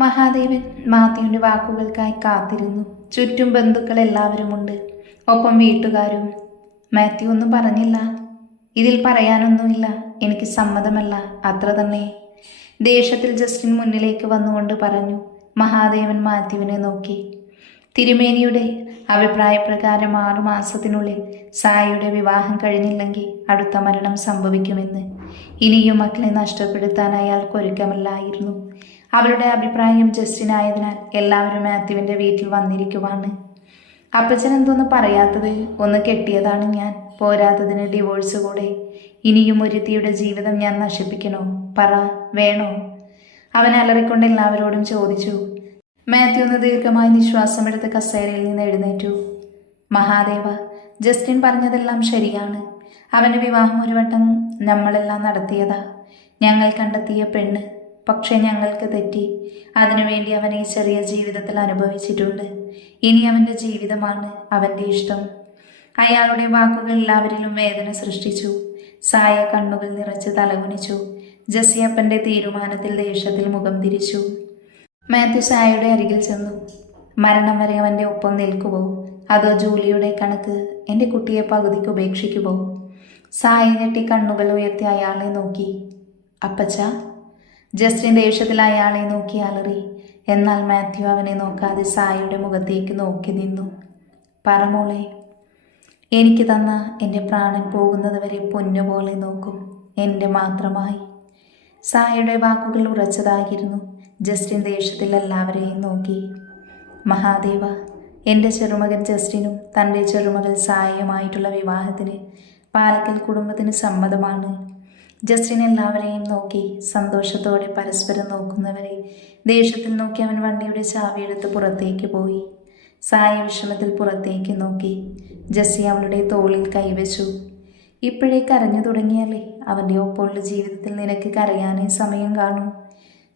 മഹാദേവൻ മാത്യുവിൻ്റെ വാക്കുകൾക്കായി കാത്തിരുന്നു. ചുറ്റും ബന്ധുക്കൾ എല്ലാവരുമുണ്ട്, ഒപ്പം വീട്ടുകാരും. മാത്യു ഒന്നും പറഞ്ഞില്ല. ഇതിൽ പറയാനൊന്നുമില്ല, എനിക്ക് സമ്മതമല്ല, അത്ര തന്നെ. ദേഷ്യത്തിൽ ജസ്റ്റിൻ മുന്നിലേക്ക് വന്നുകൊണ്ട് പറഞ്ഞു. മഹാദേവൻ മാത്യുവിനെ നോക്കി. തിരുമേനിയുടെ അഭിപ്രായപ്രകാരം 6 മാസത്തിനുള്ളിൽ സായിയുടെ വിവാഹം കഴിഞ്ഞില്ലെങ്കിൽ അടുത്ത മരണം സംഭവിക്കുമെന്ന്. ഇനിയും മക്കളെ നഷ്ടപ്പെടുത്താൻ അയാൾക്കൊരുക്കമല്ലായിരുന്നു. അവരുടെ അഭിപ്രായം ജസ്റ്റിനായതിനാൽ എല്ലാവരും മാത്യുവിൻ്റെ വീട്ടിൽ വന്നിരിക്കുവാണ്. അപ്പച്ചൻ എന്തോന്ന് പറയാത്തത്? ഒന്ന് കെട്ടിയതാണ് ഞാൻ, പോരാത്തതിന് ഡിവോഴ്സ് കൂടെ. ഇനിയും ഒരുത്തിയുടെ ജീവിതം ഞാൻ നശിപ്പിക്കണോ? പറ, വേണോ? അവൻ അലറിക്കൊണ്ട് എല്ലാവരോടും ചോദിച്ചു. മാത്യു ഒന്ന് ദീർഘമായി നിശ്വാസമെടുത്ത് കസേരയിൽ നിന്ന് എഴുന്നേറ്റു. മഹാദേവ, ജസ്റ്റിൻ പറഞ്ഞതെല്ലാം ശരിയാണ്. അവൻ്റെ വിവാഹം ഒരു വട്ടം നമ്മളെല്ലാം നടത്തിയതാ. ഞങ്ങൾ കണ്ടെത്തിയ പെണ്ണ്. പക്ഷെ ഞങ്ങൾക്ക് തെറ്റി. അതിനുവേണ്ടി അവൻ ഈ ചെറിയ ജീവിതത്തിൽ അനുഭവിച്ചിട്ടുണ്ട്. ഇനി അവൻ്റെ ജീവിതമാണ്, അവൻ്റെ ഇഷ്ടം. അയാളുടെ വാക്കുകൾ എല്ലാവരിലും വേദന സൃഷ്ടിച്ചു. സായ കണ്ണുകൾ നിറച്ച് തലകുനിച്ചു. ജസിയപ്പൻ്റെ തീരുമാനത്തിൽ ദേഷ്യത്തിൽ മുഖം തിരിച്ചു. മാത്യു സായയുടെ അരികിൽ ചെന്നു. മരണം വരെ അവൻ്റെ ഒപ്പം നിൽക്കുവോ, അതോ ജൂലിയുടെ കണക്ക് എൻ്റെ കുട്ടിയെ പകുതിക്ക് ഉപേക്ഷിക്കുവോ? സായ ഞെട്ടി കണ്ണുകൾ ഉയർത്തി അയാളെ നോക്കി. അപ്പച്ച. ജസ്റ്റിൻ ദേഷ്യത്തിൽ അയാളെ നോക്കി അലറി. എന്നാൽ മാത്യു അവനെ നോക്കാതെ സായയുടെ മുഖത്തേക്ക് നോക്കി നിന്നു. പറമോളെ, എനിക്ക് തന്ന എൻ്റെ പ്രാണൻ പോകുന്നത് വരെ പൊന്നുപോലെ നോക്കും, എൻ്റെ മാത്രമായി. സായയുടെ വാക്കുകൾ ഉറച്ചതായിരുന്നു. ജസ്റ്റിൻ ദേഷ്യത്തിൽ എല്ലാവരെയും നോക്കി. മഹാദേവ, എൻ്റെ ചെറുമകൻ ജസ്റ്റിനും തൻ്റെ ചെറുമകൾ സായയുമായിട്ടുള്ള വിവാഹത്തിന് പാലക്കൽ കുടുംബത്തിന് സമ്മതമാണ്. ജസ്റ്റിൻ എല്ലാവരെയും നോക്കി. സന്തോഷത്തോടെ പരസ്പരം നോക്കുന്നവരെ ദേഷ്യത്തിൽ നോക്കി അവൻ വണ്ടിയുടെ ചാവിയെടുത്ത് പുറത്തേക്ക് പോയി. സായ വിഷമത്തിൽ പുറത്തേക്ക് നോക്കി. ജസ്സി അവളുടെ തോളിൽ കൈവച്ചു. ഇപ്പോഴേ കരഞ്ഞു തുടങ്ങിയാലേ അവൻ്റെ ഒപ്പമുള്ള ജീവിതത്തിൽ നിനക്ക് കരയാനേ സമയം കാണൂ.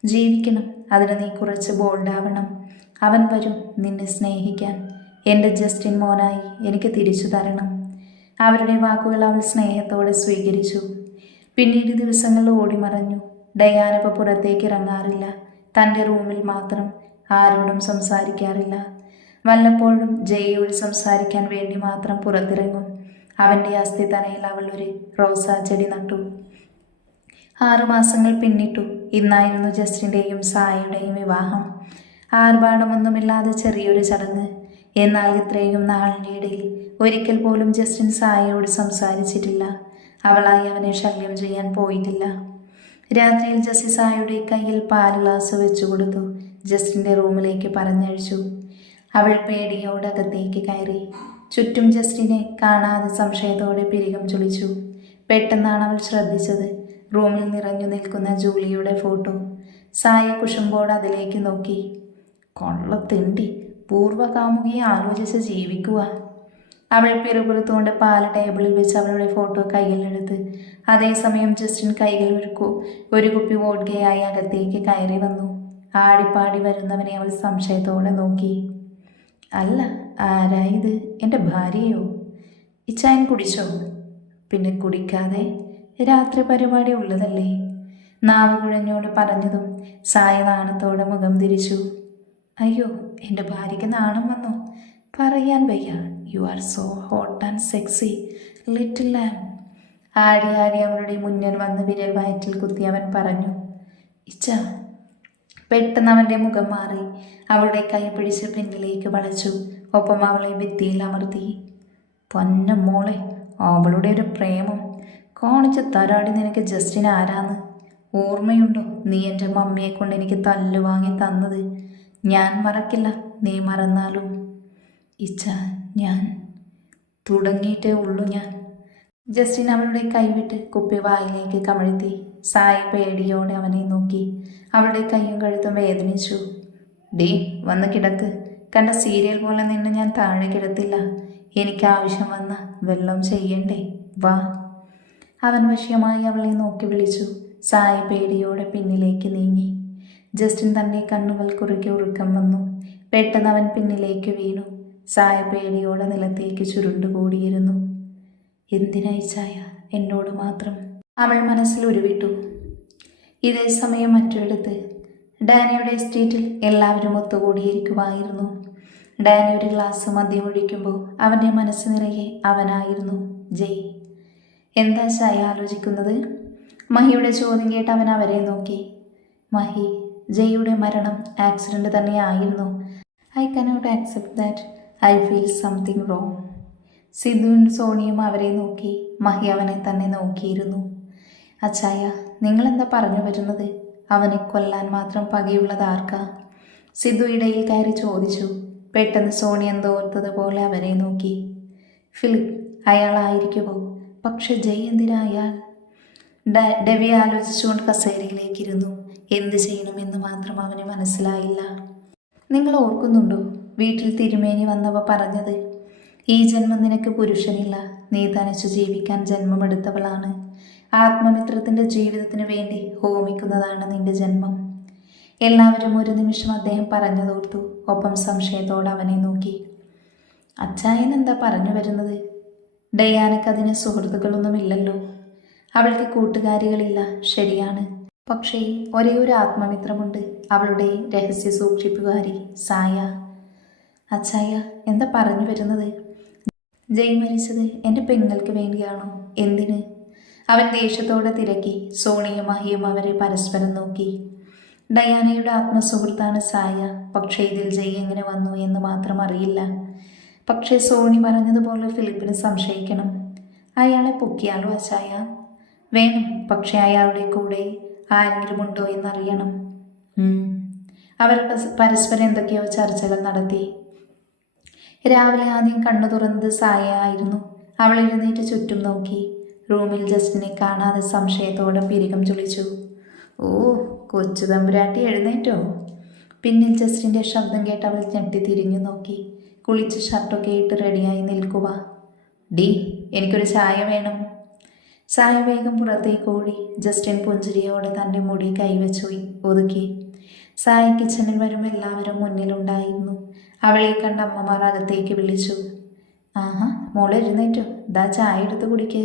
ജീവിക്കണം, അതിന് നീ കുറച്ച് ബോൾഡാവണം. അവൻ വരും നിന്നെ സ്നേഹിക്കാൻ. എൻ്റെ ജസ്റ്റിൻ മോനായി എനിക്ക് തിരിച്ചു തരണം. അവരുടെ വാക്കുകൾ അവൾ സ്നേഹത്തോടെ സ്വീകരിച്ചു. പിന്നീട് ദിവസങ്ങൾ ഓടിമറഞ്ഞു. ഡയാനപ്പ പുറത്തേക്ക് ഇറങ്ങാറില്ല. തൻ്റെ റൂമിൽ മാത്രം, ആരോടും സംസാരിക്കാറില്ല. വല്ലപ്പോഴും ജയയോട് സംസാരിക്കാൻ വേണ്ടി മാത്രം പുറത്തിറങ്ങും. അവൻ്റെ അസ്ഥിതനയിൽ അവൾ ഒരു റോസാ ചെടി നട്ടു. 6 മാസങ്ങൾ പിന്നിട്ടു. ഇന്നായിരുന്നു ജസ്റ്റിൻ്റെയും സായയുടെയും വിവാഹം. ആർഭാടമൊന്നുമില്ലാതെ ചെറിയൊരു ചടങ്ങ്. എന്നാൽ ഇത്രയും നാളിൻ്റെ ഇടയിൽ ഒരിക്കൽ പോലും ജസ്റ്റിൻ സായയോട് സംസാരിച്ചിട്ടില്ല. അവളായി അവനെ ശല്യം ചെയ്യാൻ പോയിട്ടില്ല. രാത്രിയിൽ ജസ്സി സായയുടെ കയ്യിൽ പാൽ ഗ്ലാസ് വെച്ചു കൊടുത്തു. ജസ്റ്റിൻ്റെ റൂമിലേക്ക് പറഞ്ഞയച്ചു. അവൾ പേടിയോടെ അകത്തേക്ക് കയറി. ചുറ്റും ജസ്റ്റിനെ കാണാതെ സംശയത്തോടെ പിരികം ചൊളിച്ചു. പെട്ടെന്നാണ് അവൾ ശ്രദ്ധിച്ചത് റൂമിൽ നിറഞ്ഞു നിൽക്കുന്ന ജൂലിയുടെ ഫോട്ടോ. സായ കുശുമ്പോട് അതിലേക്ക് നോക്കി. കൊള്ളത്തിണ്ടി, പൂർവ്വകാമുകിയെ ആലോചിച്ച് ജീവിക്കുക. അവൾ പിറുപിറുത്തുകൊണ്ട് പാല് ടേബിളിൽ വെച്ച് അവളുടെ ഫോട്ടോ കയ്യിലെടുത്ത്. അതേസമയം ജസ്റ്റിൻ കൈകൾ ഒരു കുപ്പി വോഡ്കയായി അകത്തേക്ക് കയറി വന്നു. ആടിപ്പാടി വരുന്നവനെ അവൾ സംശയത്തോടെ നോക്കി. അല്ല, ആരായത്? എൻ്റെ ഭാര്യയോ? ഇച്ചായൻ കുടിച്ചോ? പിന്നെ കുടിക്കാതെ? രാത്രി പരിപാടി ഉള്ളതല്ലേ? നാവ് കുഴഞ്ഞോട് പറഞ്ഞതും സായ നാണത്തോടെ മുഖം തിരിച്ചു. അയ്യോ, എൻ്റെ ഭാര്യയ്ക്ക് നാണം വന്നോ? പറയാൻ വയ്യ. You are so hot and sexy little ലാം. ആടി ആടി അവളുടെ മുന്നിൽ വന്ന് വിരൽ വയറ്റിൽ കുത്തി അവൻ പറഞ്ഞു. ഇച്ച. പെട്ടെന്ന് അവൻ്റെ മുഖം മാറി. അവളുടെ കൈ പിടിച്ച് പിന്നിലേക്ക് വളച്ചു. ഒപ്പം അവളെ ഭിത്തിയിൽ അമർത്തി. പൊന്ന മോളെ, അവളുടെ ഒരു പ്രേമം കാണിച്ച് തരാടി. നിനക്ക് ജസ്റ്റിൻ ആരാന്ന് ഓർമ്മയുണ്ടോ? നീ എൻ്റെ മമ്മിയെ കൊണ്ട് എനിക്ക് തല്ല് വാങ്ങി തന്നത് ഞാൻ മറക്കില്ല, നീ മറന്നാലും. ഇച്ച, ഞാൻ തുടങ്ങിയിട്ടേ ഉള്ളൂ ഞാൻ. ജസ്റ്റിൻ അവളുടെ കൈവിട്ട് കുപ്പി വായിലേക്ക് കമഴ്ത്തി. സായ പേടിയോടെ അവനെ നോക്കി. അവളുടെ കൈയും കഴുത്തും വേദനിച്ചു. ഡേ, വന്ന് കിടക്ക്. കണ്ട സീരിയൽ പോലെ നിന്നെ ഞാൻ താഴെ കിടത്തില്ല. എനിക്ക് ആവശ്യം വന്ന വെള്ളം ചെയ്യണ്ടേ? വാ. അവൻ വശ്യമായി അവളെ നോക്കി വിളിച്ചു. സായ പേടിയോടെ പിന്നിലേക്ക് നീങ്ങി. ജസ്റ്റിൻ തൻ്റെ കണ്ണുകൾ കുറുകെ ഉറുക്കം വന്നു. പെട്ടെന്ന് അവൻ പിന്നിലേക്ക് വീണു. സായ പേടിയോടെ നിലത്തേക്ക് ചുരുണ്ടുകൂടിയിരുന്നു. എന്തിനായി ചായ എന്നോട് മാത്രം? അവൾ മനസ്സിൽ ഉരുവിട്ടു. ഇതേ സമയം മറ്റൊരിടത്ത് ഡാനിയുടെ എസ്റ്റേറ്റിൽ എല്ലാവരും ഒത്തുകൂടിയിരിക്കുമായിരുന്നു. ഡാനി ഒരു ഗ്ലാസ് മദ്യം ഒഴിക്കുമ്പോൾ അവൻ്റെ മനസ്സ് നിറയെ അവനായിരുന്നു ജയ്. എന്താ ചായ ആലോചിക്കുന്നത്? മഹിയുടെ ചോദ്യം കേട്ട് അവൻ അവരെ നോക്കി. മഹി, ജയ്യുടെ മരണം ആക്സിഡന്റ് തന്നെയായിരുന്നു. I cannot accept that. I feel something wrong. സിദ്ധുവും സോണിയും അവരെ നോക്കി. മഹി അവനെ തന്നെ നോക്കിയിരുന്നു. അച്ചായ, നിങ്ങളെന്താ പറഞ്ഞു വരുന്നത്? അവനെ കൊല്ലാൻ മാത്രം പകയുള്ളത് ആർക്കാ? സിദ്ധു ഇടയിൽ കയറി ചോദിച്ചു. പെട്ടെന്ന് സോണി എന്തോ ഓർത്തതുപോലെ അവരെ നോക്കി. ഫിലിപ്പ് അയാളായിരിക്കുമോ? പക്ഷെ ജയ് എന്തിനാ അയാൾ? ഡെവി ആലോചിച്ചുകൊണ്ട് കസേരയിലേക്കിരുന്നു. എന്ത് ചെയ്യണമെന്ന് മാത്രം അവന് മനസ്സിലായില്ല. നിങ്ങൾ ഓർക്കുന്നുണ്ടോ വീട്ടിൽ തിരുമേനി വന്നവ പറഞ്ഞത്? ഈ ജന്മം നിനക്ക് പുരുഷനില്ല, നീ തനിച്ചു ജീവിക്കാൻ ജന്മമെടുത്തവളാണ്. ആത്മമിത്രത്തിൻ്റെ ജീവിതത്തിന് വേണ്ടി ഹോമിക്കുന്നതാണ് നിന്റെ ജന്മം. എല്ലാവരും ഒരു നിമിഷം അദ്ദേഹം പറഞ്ഞതോർത്തു. ഒപ്പം സംശയത്തോടെ അവനെ നോക്കി. അച്ചായൻ എന്താ പറഞ്ഞു വരുന്നത്? ഡയാനക്ക് അതിന് സുഹൃത്തുക്കളൊന്നുമില്ലല്ലോ. അവൾക്ക് കൂട്ടുകാരികളില്ല, ശരിയാണ്. പക്ഷേ ഒരേ ഒരു ആത്മമിത്രമുണ്ട്, അവളുടെ രഹസ്യ സൂക്ഷിപ്പുകാരി സായ. അച്ചായ, എന്താ പറഞ്ഞു വരുന്നത്? ജയ് മരിച്ചത് എൻ്റെ പെങ്ങൾക്ക് വേണ്ടിയാണോ? എന്തിന്? അവൻ ദേഷ്യത്തോടെ തിരക്കി. സോണിയും മഹിയും അവരെ പരസ്പരം നോക്കി. ഡയാനയുടെ ആത്മസുഹൃത്താണ് സായ. പക്ഷേ ഇതിൽ ജയ് എങ്ങനെ വന്നു എന്ന് മാത്രം അറിയില്ല. പക്ഷേ സോണി പറഞ്ഞതുപോലെ ഫിലിപ്പിന് സംശയിക്കണം. അയാളെ പൊക്കിയാലോ അച്ചായ? വേണം, പക്ഷെ അയാളുടെ കൂടെ ആരെങ്കിലും ഉണ്ടോ എന്നറിയണം. അവർ പരസ്പരം എന്തൊക്കെയോ ചർച്ചകൾ നടത്തി. രാവിലെ ആദ്യം കണ്ണു തുറന്നത് സായ ആയിരുന്നു. അവൾ എഴുന്നേറ്റ് ചുറ്റും നോക്കി. റൂമിൽ ജസ്റ്റിനെ കാണാതെ സംശയത്തോടെ പിരികം ചൊളിച്ചു. ഓ, കൊച്ചു തമ്പുരാട്ടി എഴുന്നേറ്റോ? പിന്നിൽ ജസ്റ്റിൻ്റെ ശബ്ദം കേട്ട് അവൾ ഞെട്ടി തിരിഞ്ഞു നോക്കി. കുളിച്ച് ഷർട്ടൊക്കെ ഇട്ട് റെഡിയായി നിൽക്കുക. ഡി, എനിക്കൊരു ചായ വേണം. സായ വേഗം പുറത്തേക്ക് ഓടി. ജസ്റ്റിൻ പുഞ്ചിരിയോടെ തൻ്റെ മുടി കൈവച്ചു ഒതുക്കി. സായ കിച്ചണിൽ വരുമ്പോൾ എല്ലാവരും മുന്നിലുണ്ടായിരുന്നു. അവളെ കണ്ട അമ്മമാർ അകത്തേക്ക് വിളിച്ചു. ആഹാ, മോളെ എഴുന്നേറ്റോ? ദാ ചായ എടുത്ത് കുടിക്ക്.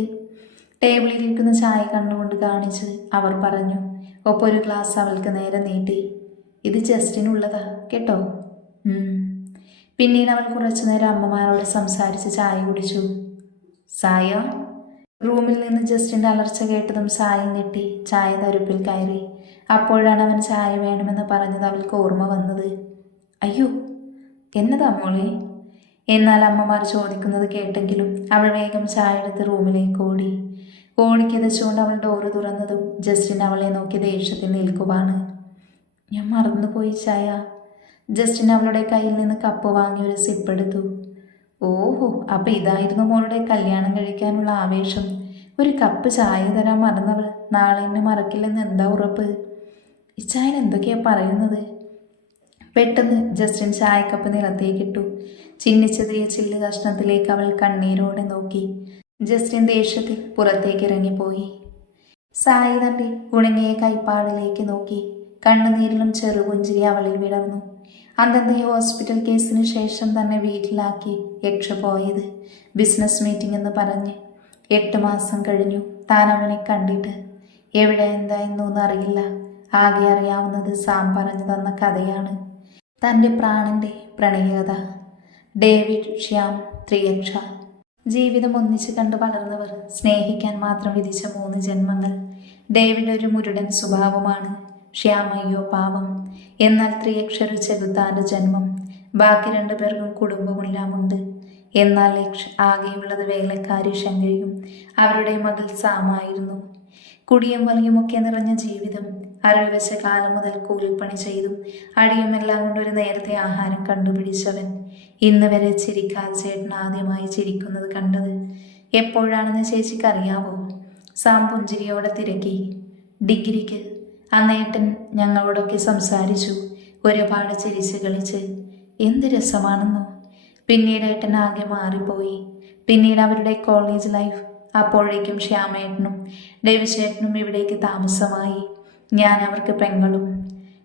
ടേബിളിലിരിക്കുന്ന ചായ കണ്ടുകൊണ്ട് കാണിച്ച് അവർ പറഞ്ഞു. ഒപ്പം ഒരു ഗ്ലാസ് അവൾക്ക് നേരെ നീട്ടി. ഇത് ജസ്റ്റിനുള്ളതാ കേട്ടോ. പിന്നീട് അവൾ കുറച്ചു നേരം അമ്മമാരോട് സംസാരിച്ച് ചായ കുടിച്ചു. സായ. റൂമിൽ നിന്ന് ജസ്റ്റിൻ്റെ അലർച്ച കേട്ടതും സായ ഞെട്ടി ചായ തരുപ്പിൽ കയറി. അപ്പോഴാണ് അവൻ ചായ വേണമെന്ന് പറഞ്ഞത് അവൾക്ക് ഓർമ്മ വന്നത്. അയ്യോ, എന്നതാ മോളെ? എന്നാൽ അമ്മമാർ ചോദിക്കുന്നത് കേട്ടെങ്കിലും അവൾ വേഗം ചായ എടുത്ത് റൂമിലേക്ക് ഓടി. ഓടിക്കിതച്ചുകൊണ്ട് അവൾ ഡോറ് തുറന്നതും ജസ്റ്റിൻ അവളെ നോക്കി ദേഷ്യത്തിൽ നിൽക്കുവാണ്. ഞാൻ മറന്നുപോയി ചായ. ജസ്റ്റിൻ അവളുടെ കയ്യിൽ നിന്ന് കപ്പ് വാങ്ങി ഒരു സിപ്പെടുത്തു. ഓഹോ, അപ്പം ഇതായിരുന്നു മോളുടെ കല്യാണം കഴിക്കാനുള്ള ആവേശം. ഒരു കപ്പ് ചായ തരാൻ മറന്നവൾ നാളെ എന്നെ മറക്കില്ലെന്ന് എന്താ ഉറപ്പ്? ഇച്ചായൻ എന്തൊക്കെയാ പറയുന്നത്? പെട്ടെന്ന് ജസ്റ്റിൻ ചായക്കപ്പ് നിലത്തേക്കിട്ടു. ചിന്നിച്ചെറിയ ചില്ല് കഷ്ണത്തിലേക്ക് അവൾ കണ്ണീരോടെ നോക്കി. ജസ്റ്റിൻ ദേഷ്യത്തിൽ പുറത്തേക്ക് ഇറങ്ങിപ്പോയി. സായി തൻ്റെ ഉണങ്ങിയ കൈപ്പാടിലേക്ക് നോക്കി. കണ്ണുനീരിലും ചെറുപുഞ്ചിരി അവളിൽ വിടർന്നു. അന്നത്തെ ഹോസ്പിറ്റൽ കേസിന് ശേഷം തന്നെ വീട്ടിലാക്കി യക്ഷ പോയത് ബിസിനസ് മീറ്റിംഗ് എന്ന് പറഞ്ഞ്. 8 മാസം കഴിഞ്ഞു താൻ അവനെ കണ്ടിട്ട്. എവിടെ എന്താ എന്നൊന്നും അറിയില്ല. ആകെ അറിയാവുന്നത് സാം പറഞ്ഞു തന്ന കഥയാണ്. തൻ്റെ പ്രാണന്റെ പ്രണയകഥ. ഡേവിഡ്, ശ്യാം, ത്രിയക്ഷ. ജീവിതം ഒന്നിച്ച് കണ്ടു വളർന്നവർ. സ്നേഹിക്കാൻ മാത്രം വിധിച്ച 3 ജന്മങ്ങൾ. ഡേവിഡ് ഒരു മുരുടൻ സ്വഭാവമാണ്. ശ്യാമയ്യോ പാവം. എന്നാൽ ത്രിയക്ഷര ചെകുത്താൻ്റെ ജന്മം. ബാക്കി 2 പേർക്കും കുടുംബമെല്ലാമുണ്ട്. എന്നാൽ ആകെയുള്ളത് വേലക്കാരി ശങ്കരിയും അവരുടെ മകൾ സാമായിരുന്നു. കുടിയും വലിയുമൊക്കെ നിറഞ്ഞ ജീവിതം. അറിവെച്ച കാലം മുതൽ കൂലിപ്പണി ചെയ്തും അടിയുമെല്ലാം കൊണ്ടൊരു നേരത്തെ ആഹാരം കണ്ടുപിടിച്ചവൻ. ഇന്ന് വരെ ചിരിക്കാതെ ചേട്ടൻ ആദ്യമായി ചിരിക്കുന്നത് കണ്ടത് എപ്പോഴാണെന്ന് ചേച്ചിക്കറിയാവോ? സാം പുഞ്ചിരിയോടെ തിരക്കി. ഡിഗ്രിക്ക് അന്നേട്ടൻ ഞങ്ങളോടൊക്കെ സംസാരിച്ചു. ഒരുപാട് ചിരിച്ച് കളിച്ച്. എന്ത് രസമാണെന്നോ. പിന്നീട് ഏട്ടൻ ആകെ മാറിപ്പോയി. പിന്നീട് അവരുടെ കോളേജ് ലൈഫ്. അപ്പോഴേക്കും ശ്യാമേട്ടനും ഡേവിച്ചേട്ടനും ഇവിടേക്ക് താമസമായി. ഞാൻ അവർക്ക് പെങ്ങളും.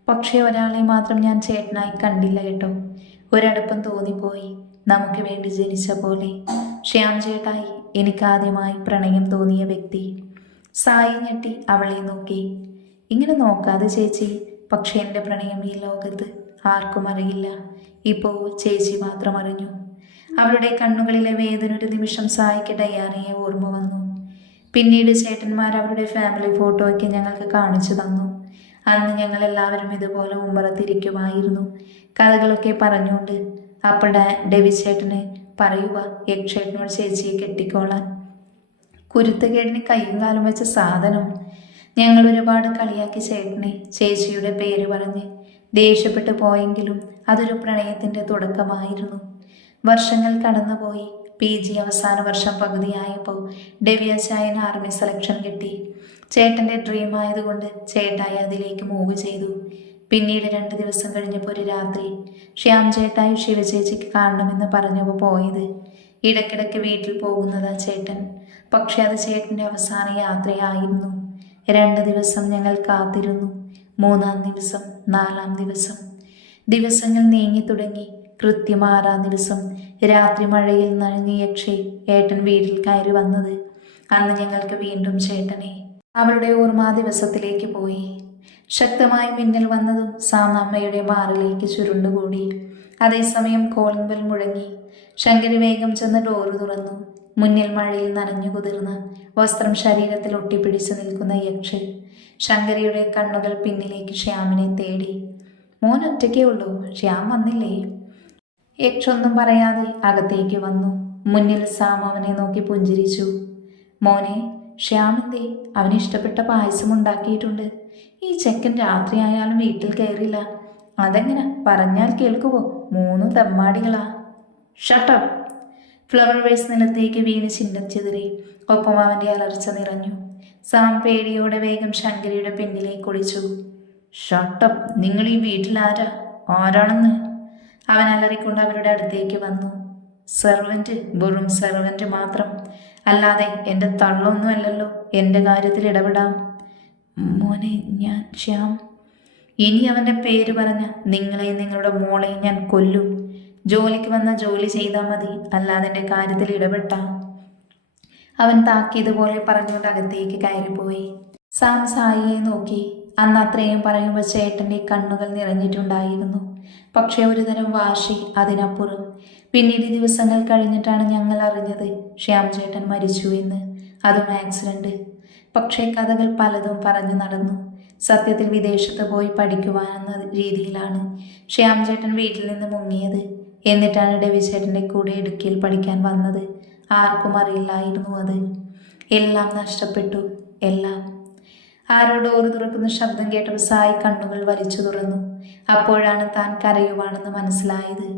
പക്ഷേ ഒരാളെ മാത്രം ഞാൻ ചേട്ടനായി കണ്ടില്ല കേട്ടോ. ഒരടുപ്പം തോന്നിപ്പോയി. നമുക്ക് വേണ്ടി ജനിച്ച പോലെ. ശ്യാം ചേട്ടായി എനിക്കാദ്യമായി പ്രണയം തോന്നിയ വ്യക്തി. സായി ഞെട്ടി അവളെ നോക്കി. ഇങ്ങനെ നോക്കാതെ ചേച്ചി, പക്ഷെ എൻ്റെ പ്രണയം ഈ ലോകത്ത് ആർക്കും അറിയില്ല. ഇപ്പോൾ ചേച്ചി മാത്രം അറിഞ്ഞു. അവരുടെ കണ്ണുകളിലെ വേദന ഒരു നിമിഷം സായിക്ക് ഡയാനയെ ഓർമ്മ വന്നു. പിന്നീട് ചേട്ടന്മാർ അവരുടെ ഫാമിലി ഫോട്ടോയ്ക്ക് ഞങ്ങൾക്ക് കാണിച്ചു തന്നു. അന്ന് ഞങ്ങൾ എല്ലാവരും ഇതുപോലെ ഉമ്മറത്തിരിക്കുമായിരുന്നു, കഥകളൊക്കെ പറഞ്ഞുകൊണ്ട്. അപ്പോൾ ഡെവി ചേട്ടന് പറയുക യക്ഷേട്ടനോട് ചേച്ചിയെ കെട്ടിക്കോളാൻ. കുരുത്തക്കേടിന് കൈയും കാലും വെച്ച സാധനം. ഞങ്ങൾ ഒരുപാട് കളിയാക്കി ചേട്ടനെ ചേച്ചിയുടെ പേര് പറഞ്ഞ് ദേഷ്യപ്പെട്ടു പോയെങ്കിലും അതൊരു പ്രണയത്തിൻ്റെ തുടക്കമായിരുന്നു. വർഷങ്ങൾ കടന്നുപോയി. PG അവസാന വർഷം പകുതിയായപ്പോൾ ഡെവിയച്ചായന് ആർമി സെലക്ഷൻ കിട്ടി. ചേട്ടൻ്റെ ഡ്രീം ആയതുകൊണ്ട് ചേട്ടായി അതിലേക്ക് മൂവ് ചെയ്തു. പിന്നീട് 2 ദിവസം കഴിഞ്ഞപ്പോൾ ഒരു രാത്രി ശ്യാം ചേട്ടായി ശിവചേച്ചിക്ക് കാണണമെന്ന് പറഞ്ഞപ്പോൾ പോയത്. ഇടയ്ക്കിടയ്ക്ക് വീട്ടിൽ പോകുന്നതാ ചേട്ടൻ. പക്ഷെ അത് ചേട്ടൻ്റെ അവസാന യാത്രയായിരുന്നു. 2 ദിവസം ഞങ്ങൾ കാത്തിരുന്നു. 3-ാം ദിവസം, 4-ാം ദിവസം. ദിവസങ്ങൾ നീങ്ങി തുടങ്ങി. കൃത്യം 6-ാം ദിവസം രാത്രി മഴയിൽ നനഞ്ഞ യക്ഷി ഏട്ടൻ വീട്ടിൽ കയറി വന്നത്. അന്ന് ഞങ്ങൾക്ക് വീണ്ടും ചേട്ടനെ. അവളുടെ ഓർമ്മ ആ ദിവസത്തിലേക്ക് പോയി. ശക്തമായി മിന്നൽ വന്നതും സാമമ്മയുടെ മാറിലേക്ക് ചുരുണ്ടുകൂടി. അതേസമയം കോളിംഗ് ബെൽ മുഴങ്ങി. ശങ്കരി വേഗം ചെന്ന് ഡോറ് തുറന്നു. മുന്നിൽ മഴയിൽ നനഞ്ഞു കുതിർന്ന വസ്ത്രം ശരീരത്തിൽ ഒട്ടിപ്പിടിച്ചു നിൽക്കുന്ന യക്ഷി. ശങ്കരിയുടെ കണ്ണുകൾ പിന്നിലേക്ക് ശ്യാമിനെ തേടി. മോൻ ഒറ്റയ്ക്കേ ഉള്ളൂ, ശ്യാം വന്നില്ലേ? യക്ഷൊന്നും പറയാതെ അകത്തേക്ക് വന്നു. മുന്നിൽ സാം അവനെ നോക്കി പുഞ്ചിരിച്ചു. മോനെ, ശ്യാമെന്തേ? അവന് ഇഷ്ടപ്പെട്ട പായസം ഉണ്ടാക്കിയിട്ടുണ്ട്. ഈ ചെക്കൻ രാത്രിയായാലും വീട്ടിൽ കയറില്ല. അതെങ്ങനെ പറഞ്ഞാൽ കേൾക്കുവോ? 3 തെമ്മാടികളാ. ഷട്ടപ്പ്! ഫ്ലവർ വേസ് നിലത്തേക്ക് വീണ് ചിന്തച്ചിതറി. ഒപ്പം അവൻ്റെ അലർച്ച നിറഞ്ഞു. സാം പേടിയോടെ വേഗം ശങ്കരിയുടെ പിന്നിലേക്ക് ഒളിച്ചു. ഷട്ടപ്പ്! നിങ്ങൾ ഈ വീട്ടിൽ ആരാണെന്ന്? അവൻ അലറിക്കൊണ്ട് അവരുടെ അടുത്തേക്ക് വന്നു. സെർവൻറ്റ്, വെറും സെർവൻറ്റ് മാത്രം. അല്ലാതെ എൻ്റെ തള്ളൊന്നുമല്ലല്ലോ എൻ്റെ കാര്യത്തിൽ ഇടപെടാം. മോനെ, ഞാൻ ശ്യാം. ഇനി അവൻ്റെ പേര് പറഞ്ഞ നിങ്ങളെയും നിങ്ങളുടെ മോളെയും ഞാൻ കൊല്ലും. ജോലിക്ക് വന്ന ജോലി ചെയ്താൽ മതി, അല്ലാതെ എൻ്റെ കാര്യത്തിൽ ഇടപെട്ട. അവൻ താക്കിയതുപോലെ പറഞ്ഞുകൊണ്ട് അകത്തേക്ക് കയറിപ്പോയി. സാം സായിയെ നോക്കി. അന്ന് അത്രയും പറയുമ്പോൾ ചേട്ടൻ്റെ കണ്ണുകൾ നിറഞ്ഞിട്ടുണ്ടായിരുന്നു. പക്ഷെ ഒരുതരം വാശി, അതിനപ്പുറം. പിന്നീട് ദിവസങ്ങൾ കഴിഞ്ഞിട്ടാണ് ഞങ്ങൾ അറിഞ്ഞത് ശ്യാം ചേട്ടൻ മരിച്ചു എന്ന്. അതും ആക്സിഡന്റ്. പക്ഷേ കഥകൾ പലതും പറഞ്ഞു നടന്നു. സത്യത്തിൽ വിദേശത്ത് പോയി പഠിക്കുവാനെന്ന രീതിയിലാണ് ശ്യാം ചേട്ടൻ വീട്ടിൽ നിന്ന് മുങ്ങിയത്. എന്നിട്ടാണ് ഡെവി ചേട്ടൻ്റെ കൂടെ ഇടുക്കിയിൽ പഠിക്കാൻ വന്നത്. ആർക്കും അറിയില്ലായിരുന്നു അത്. എല്ലാം നഷ്ടപ്പെട്ടു, എല്ലാം. ആരോ ഡോറ് തുറക്കുന്ന ശബ്ദം കേട്ടപ്പോൾ സായി കണ്ണുകൾ വലിച്ചു തുറന്നു. അപ്പോഴാണ് താൻ കരയുവാണെന്ന് മനസ്സിലായത്.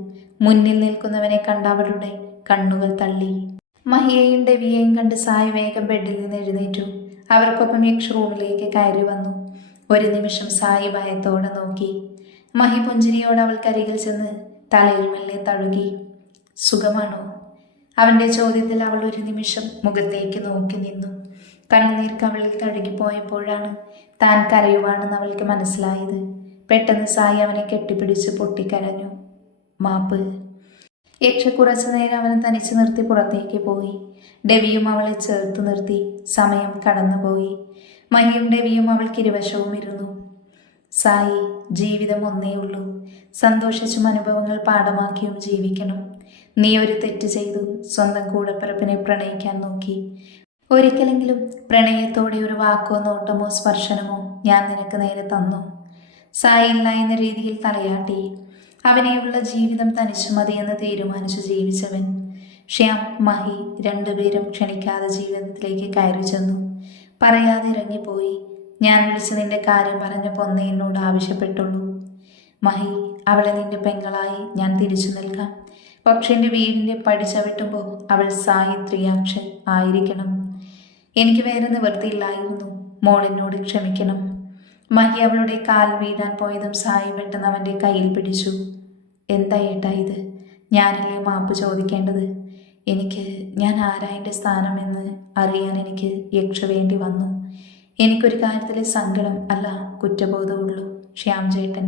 മുന്നിൽ നിൽക്കുന്നവനെ കണ്ട അവളുടെ കണ്ണുകൾ തള്ളി. മഹിയെയും ഡെവിയെയും കണ്ട് സായി വേഗം ബെഡിൽ നിന്ന് എഴുന്നേറ്റു. അവർക്കൊപ്പം യക്ഷ് റൂമിലേക്ക് കയറി വന്നു. ഒരു നിമിഷം സായി ഭയത്തോടെ നോക്കി. മഹി പുഞ്ചിരിയോട് അവൾക്കരികിൽ ചെന്ന് തലയിൽ മെല്ലെ തഴുകി. സുഖമാണോ? അവൻ്റെ ചോദ്യത്തിൽ അവൾ ഒരു നിമിഷം മുഖത്തേക്ക് നോക്കി നിന്നു. കണ്ണുനീർ കവളിൽ തഴുകിപ്പോയപ്പോഴാണ് താൻ കരയുവാണെന്ന് അവൾക്ക് മനസ്സിലായത്. പെട്ടെന്ന് സായി അവനെ കെട്ടിപ്പിടിച്ച് പൊട്ടിക്കരഞ്ഞു. മാപ്പ്. യക്ഷ കുറച്ചു നേരം അവനെ തനിച്ച് നിർത്തി പുറത്തേക്ക് പോയി. ഡെവിയും അവളെ ചേർത്ത് നിർത്തി. സമയം കടന്നുപോയി. മഹിയും ഡെവിയും അവൾക്ക് ഇരുവശവും ഇരുന്നു. സായി, ജീവിതം ഒന്നേ ഉള്ളൂ. സന്തോഷിച്ചും അനുഭവങ്ങൾ പാഠമാക്കിയും ജീവിക്കണം. നീ ഒരു തെറ്റ് ചെയ്തു. സ്വന്തം കൂടപ്പിറപ്പിനെ പ്രണയിക്കാൻ നോക്കി. ഒരിക്കലെങ്കിലും പ്രണയത്തോടെ ഒരു വാക്കോ നോട്ടമോ സ്പർശനമോ ഞാൻ നിനക്ക് നേരെ തന്നു? സായി ഇല്ല എന്ന രീതിയിൽ തലയാട്ടി. അവനെയുള്ള ജീവിതം തനിച്ചു മതിയെന്ന് തീരുമാനിച്ചു ജീവിച്ചവൻ. ശ്യാം, മഹി രണ്ടുപേരും ക്ഷണിക്കാതെ ജീവിതത്തിലേക്ക് കയറി ചെന്നു. പറയാതെ ഇറങ്ങിപ്പോയി. ഞാൻ വിളിച്ച് നിന്റെ കാര്യം പറഞ്ഞപ്പോൾ ഒന്നേ എന്നോട് ആവശ്യപ്പെട്ടുള്ളൂ. മഹി, അവളെ നിന്റെ പെങ്ങളായി ഞാൻ തിരിച്ചു നൽകാം. പക്ഷെ എൻ്റെ വീടിൻ്റെ പടി ചവിട്ടുമ്പോൾ അവൾ സായി ത്രിയാക്ഷൻ ആയിരിക്കണം. എനിക്ക് വേറെ നിവൃത്തിയില്ലായിരുന്നു. മോളെന്നോട് ക്ഷമിക്കണം. മഹി അവളുടെ കാൽ വീഴാൻ പോയതും സായി പെട്ടെന്ന് അവൻ്റെ കയ്യിൽ പിടിച്ചു. എന്താ ഏട്ടാ ഇത്? ഞാനല്ലേ മാപ്പ് ചോദിക്കേണ്ടത്? ഞാൻ ആരാ എൻ്റെ സ്ഥാനമെന്ന് അറിയാൻ എനിക്ക് യക്ഷ വേണ്ടി വന്നു. എനിക്കൊരു കാര്യത്തിലെ സങ്കടം അല്ല, കുറ്റബോധമുള്ളൂ. ശ്യാം ചേട്ടൻ.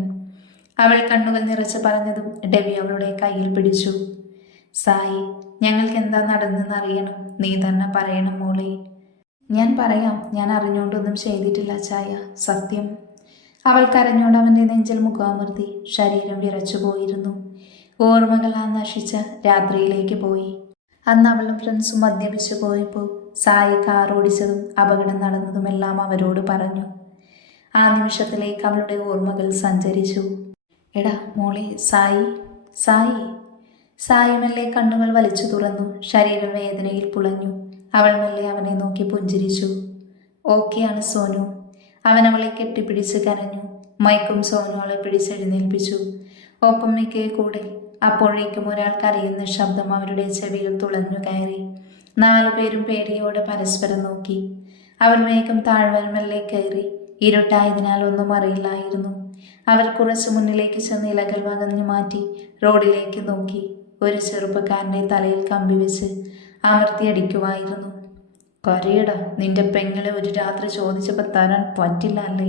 അവൾ കണ്ണുകൾ നിറച്ച് പറഞ്ഞതും ഡെവി അവളുടെ കയ്യിൽ പിടിച്ചു. സായി, ഞങ്ങൾക്ക് എന്താ നടന്നെന്ന് അറിയണം. നീ തന്നെ പറയണം മോളെ. ഞാൻ പറയാം. ഞാൻ അറിഞ്ഞുകൊണ്ടൊന്നും ചെയ്തിട്ടില്ല ചായ, സത്യം. അവൾ കരഞ്ഞോണ്ട് അവൻ്റെ നെഞ്ചിൽ മുഖാമർത്തി. ശരീരം വിറച്ചുപോയിരുന്നു. ഓർമ്മകൾ ആ നശിച്ച രാത്രിയിലേക്ക് പോയി. അന്ന് അവളും ഫ്രണ്ട്സും മദ്യപിച്ചു പോയപ്പോൾ സായി കാർ ഓടിച്ചതും അപകടം നടന്നതുമെല്ലാം അവരോട് പറഞ്ഞു. ആ നിമിഷത്തിലേക്ക് അവളുടെ ഓർമ്മകൾ സഞ്ചരിച്ചു. എടാ മോളെ, സായി, സായി. സായി മെല്ലെ കണ്ണുകൾ വലിച്ചു തുറന്നു. ശരീരം വേദനയിൽ പുളഞ്ഞു. അവൾ മെല്ലെ അവനെ നോക്കി പുഞ്ചിരിച്ചു. ഓക്കെയാണ് സോനു. അവൻ അവളെ കെട്ടിപ്പിടിച്ച് കരഞ്ഞു. മൈക്കും സോനു അവളെ പിടിച്ചെഴുന്നേൽപ്പിച്ചു. ഒപ്പം മിക്കേ കൂടെ. അപ്പോഴേക്കും ഒരാൾ കരയുന്ന ശബ്ദം അവരുടെ ചെവിയിൽ തുളഞ്ഞു കയറി. 4 പേരും പേടിയോടെ പരസ്പരം നോക്കി. അവർ വേഗം താഴ്വര മെല്ലെ കയറി. ഇരുട്ടായതിനാൽ ഒന്നും അറിയില്ലായിരുന്നു. അവർ കുറച്ചു മുന്നിലേക്ക് ചെന്ന് ഇലകൾ വകഞ്ഞു മാറ്റി റോഡിലേക്ക് നോക്കി. ഒരു ചെറുപ്പക്കാരൻ്റെ തലയിൽ കമ്പി വെച്ച് അമർത്തിയടിക്കുമായിരുന്നു. കരയടാ, നിന്റെ പെങ്ങളെ ഒരു രാത്രി ചോദിച്ചപ്പോൾ തരാൻ പറ്റില്ല അല്ലേ?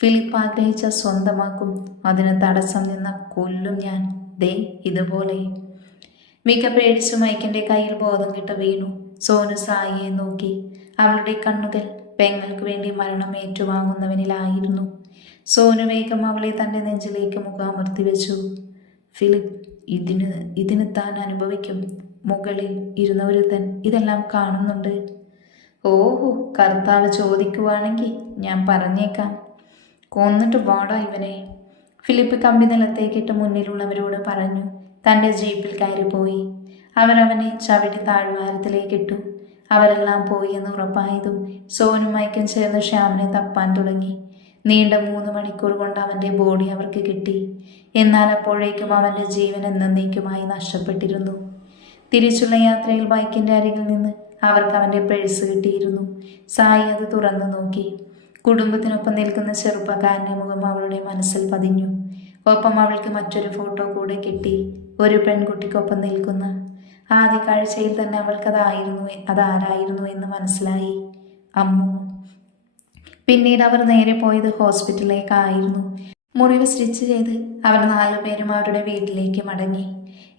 ഫിലിപ്പ് ആഗ്രഹിച്ച സ്വന്തമാക്കും. അതിന് തടസ്സം നിന്ന കൊല്ലും ഞാൻ. ദേ ഇതുപോലെ. മിക്ക പേടിച്ചു മൈക്കിൻ്റെ കയ്യിൽ ബോധം കിട്ട വീണു. സോനു സായിയെ നോക്കി. അവളുടെ കണ്ണുകൾ പെങ്ങൾക്ക് വേണ്ടി മരണം ഏറ്റുവാങ്ങുന്നവനിലായിരുന്നു. സോനു വേഗം അവളെ തൻ്റെ നെഞ്ചിലേക്ക് മുഖാമർത്തി വെച്ചു. ഫിലിപ്പ്, ഇതിന് താൻ അനുഭവിക്കും. മുകളിൽ ഇരുന്ന ഒരുത്തൻ ഇതെല്ലാം കാണുന്നുണ്ട്. ഓഹോ, കർത്താവ് ചോദിക്കുവാണെങ്കിൽ ഞാൻ പറഞ്ഞേക്കാം. കൊന്നിട്ട് വാടാ ഇവനെ. ഫിലിപ്പ് കമ്പി നിലത്തേക്കിട്ട് മുന്നിലുള്ളവരോട് പറഞ്ഞു. തൻ്റെ ജീപ്പിൽ കയറിപ്പോയി. അവരവനെ ചവിട്ടി താഴ്വാരത്തിലേക്കിട്ടു. അവരെല്ലാം പോയി എന്ന് ഉറപ്പായതും സോനു മൈക്കും ചേർന്ന് ശ്യാമിനെ തപ്പാൻ തുടങ്ങി. നീണ്ട 3 മണിക്കൂർ കൊണ്ട് അവൻ്റെ ബോഡി അവർക്ക് കിട്ടി. എന്നാൽ അപ്പോഴേക്കും അവൻ്റെ ജീവൻ എന്നേക്കുമായി നഷ്ടപ്പെട്ടിരുന്നു. തിരിച്ചുള്ള യാത്രയിൽ ബൈക്കിൻ്റെ അരികിൽ നിന്ന് അവർക്ക് അവൻ്റെ പേഴ്സ് കിട്ടിയിരുന്നു. സായി അത് തുറന്നു നോക്കി. കുടുംബത്തിനൊപ്പം നിൽക്കുന്ന ചെറുപ്പക്കാരൻ്റെ മുഖം അവളുടെ മനസ്സിൽ പതിഞ്ഞു. ഒപ്പം അവൾക്ക് മറ്റൊരു ഫോട്ടോ കൂടെ കിട്ടി. ഒരു പെൺകുട്ടിക്കൊപ്പം നിൽക്കുന്ന. ആദ്യ കാഴ്ചയിൽ തന്നെ അതാരായിരുന്നു എന്ന് മനസ്സിലായി. അമ്മു. പിന്നീട് അവർ നേരെ പോയത് ഹോസ്പിറ്റലിലേക്കായിരുന്നു. മുറിവ് സ്റ്റിച്ച് ചെയ്ത് അവർ 4 പേരും അവരുടെ വീട്ടിലേക്ക് മടങ്ങി.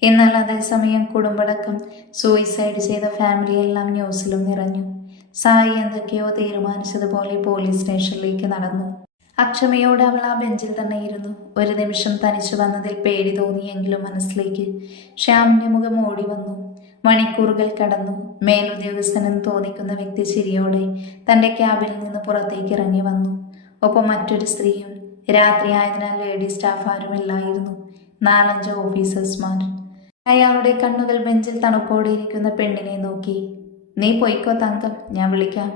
എന്നാൽ അതേസമയം കുടുംബടക്കം സൂയിസൈഡ് ചെയ്ത ഫാമിലിയെല്ലാം ന്യൂസിലും നിറഞ്ഞു. സായി എന്തൊക്കെയോ തീരുമാനിച്ചതുപോലെ പോലീസ് സ്റ്റേഷനിലേക്ക് നടന്നു. അക്ഷമയോടെ അവൾ ആ ബെഞ്ചിൽ തന്നെ ഇരുന്നു. ഒരു നിമിഷം തനിച്ചു വന്നതിൽ പേടി തോന്നിയെങ്കിലും മനസ്സിലേക്ക് ശ്യാമിൻ്റെ മുഖം ഓടി വന്നു. മണിക്കൂറുകൾ കടന്നു. മേലുദ്യോഗസ്ഥനെന്ന് തോന്നിക്കുന്ന വ്യക്തി ചിരിയോടെ തൻ്റെ ക്യാബിനിൽ നിന്ന് പുറത്തേക്ക് ഇറങ്ങി വന്നു. ഒപ്പം മറ്റൊരു സ്ത്രീയും. രാത്രി ആയതിനാൽ ലേഡി സ്റ്റാഫ് ആരുമില്ലായിരുന്നു. 4-5 ഓഫീസേഴ്സ്മാർ. അയാളുടെ കണ്ണുകൾ ബെഞ്ചിൽ തണുപ്പോടെ ഇരിക്കുന്ന പെണ്ണിനെ നോക്കി. നീ പൊയ്ക്കോ തങ്കം, ഞാൻ വിളിക്കാം.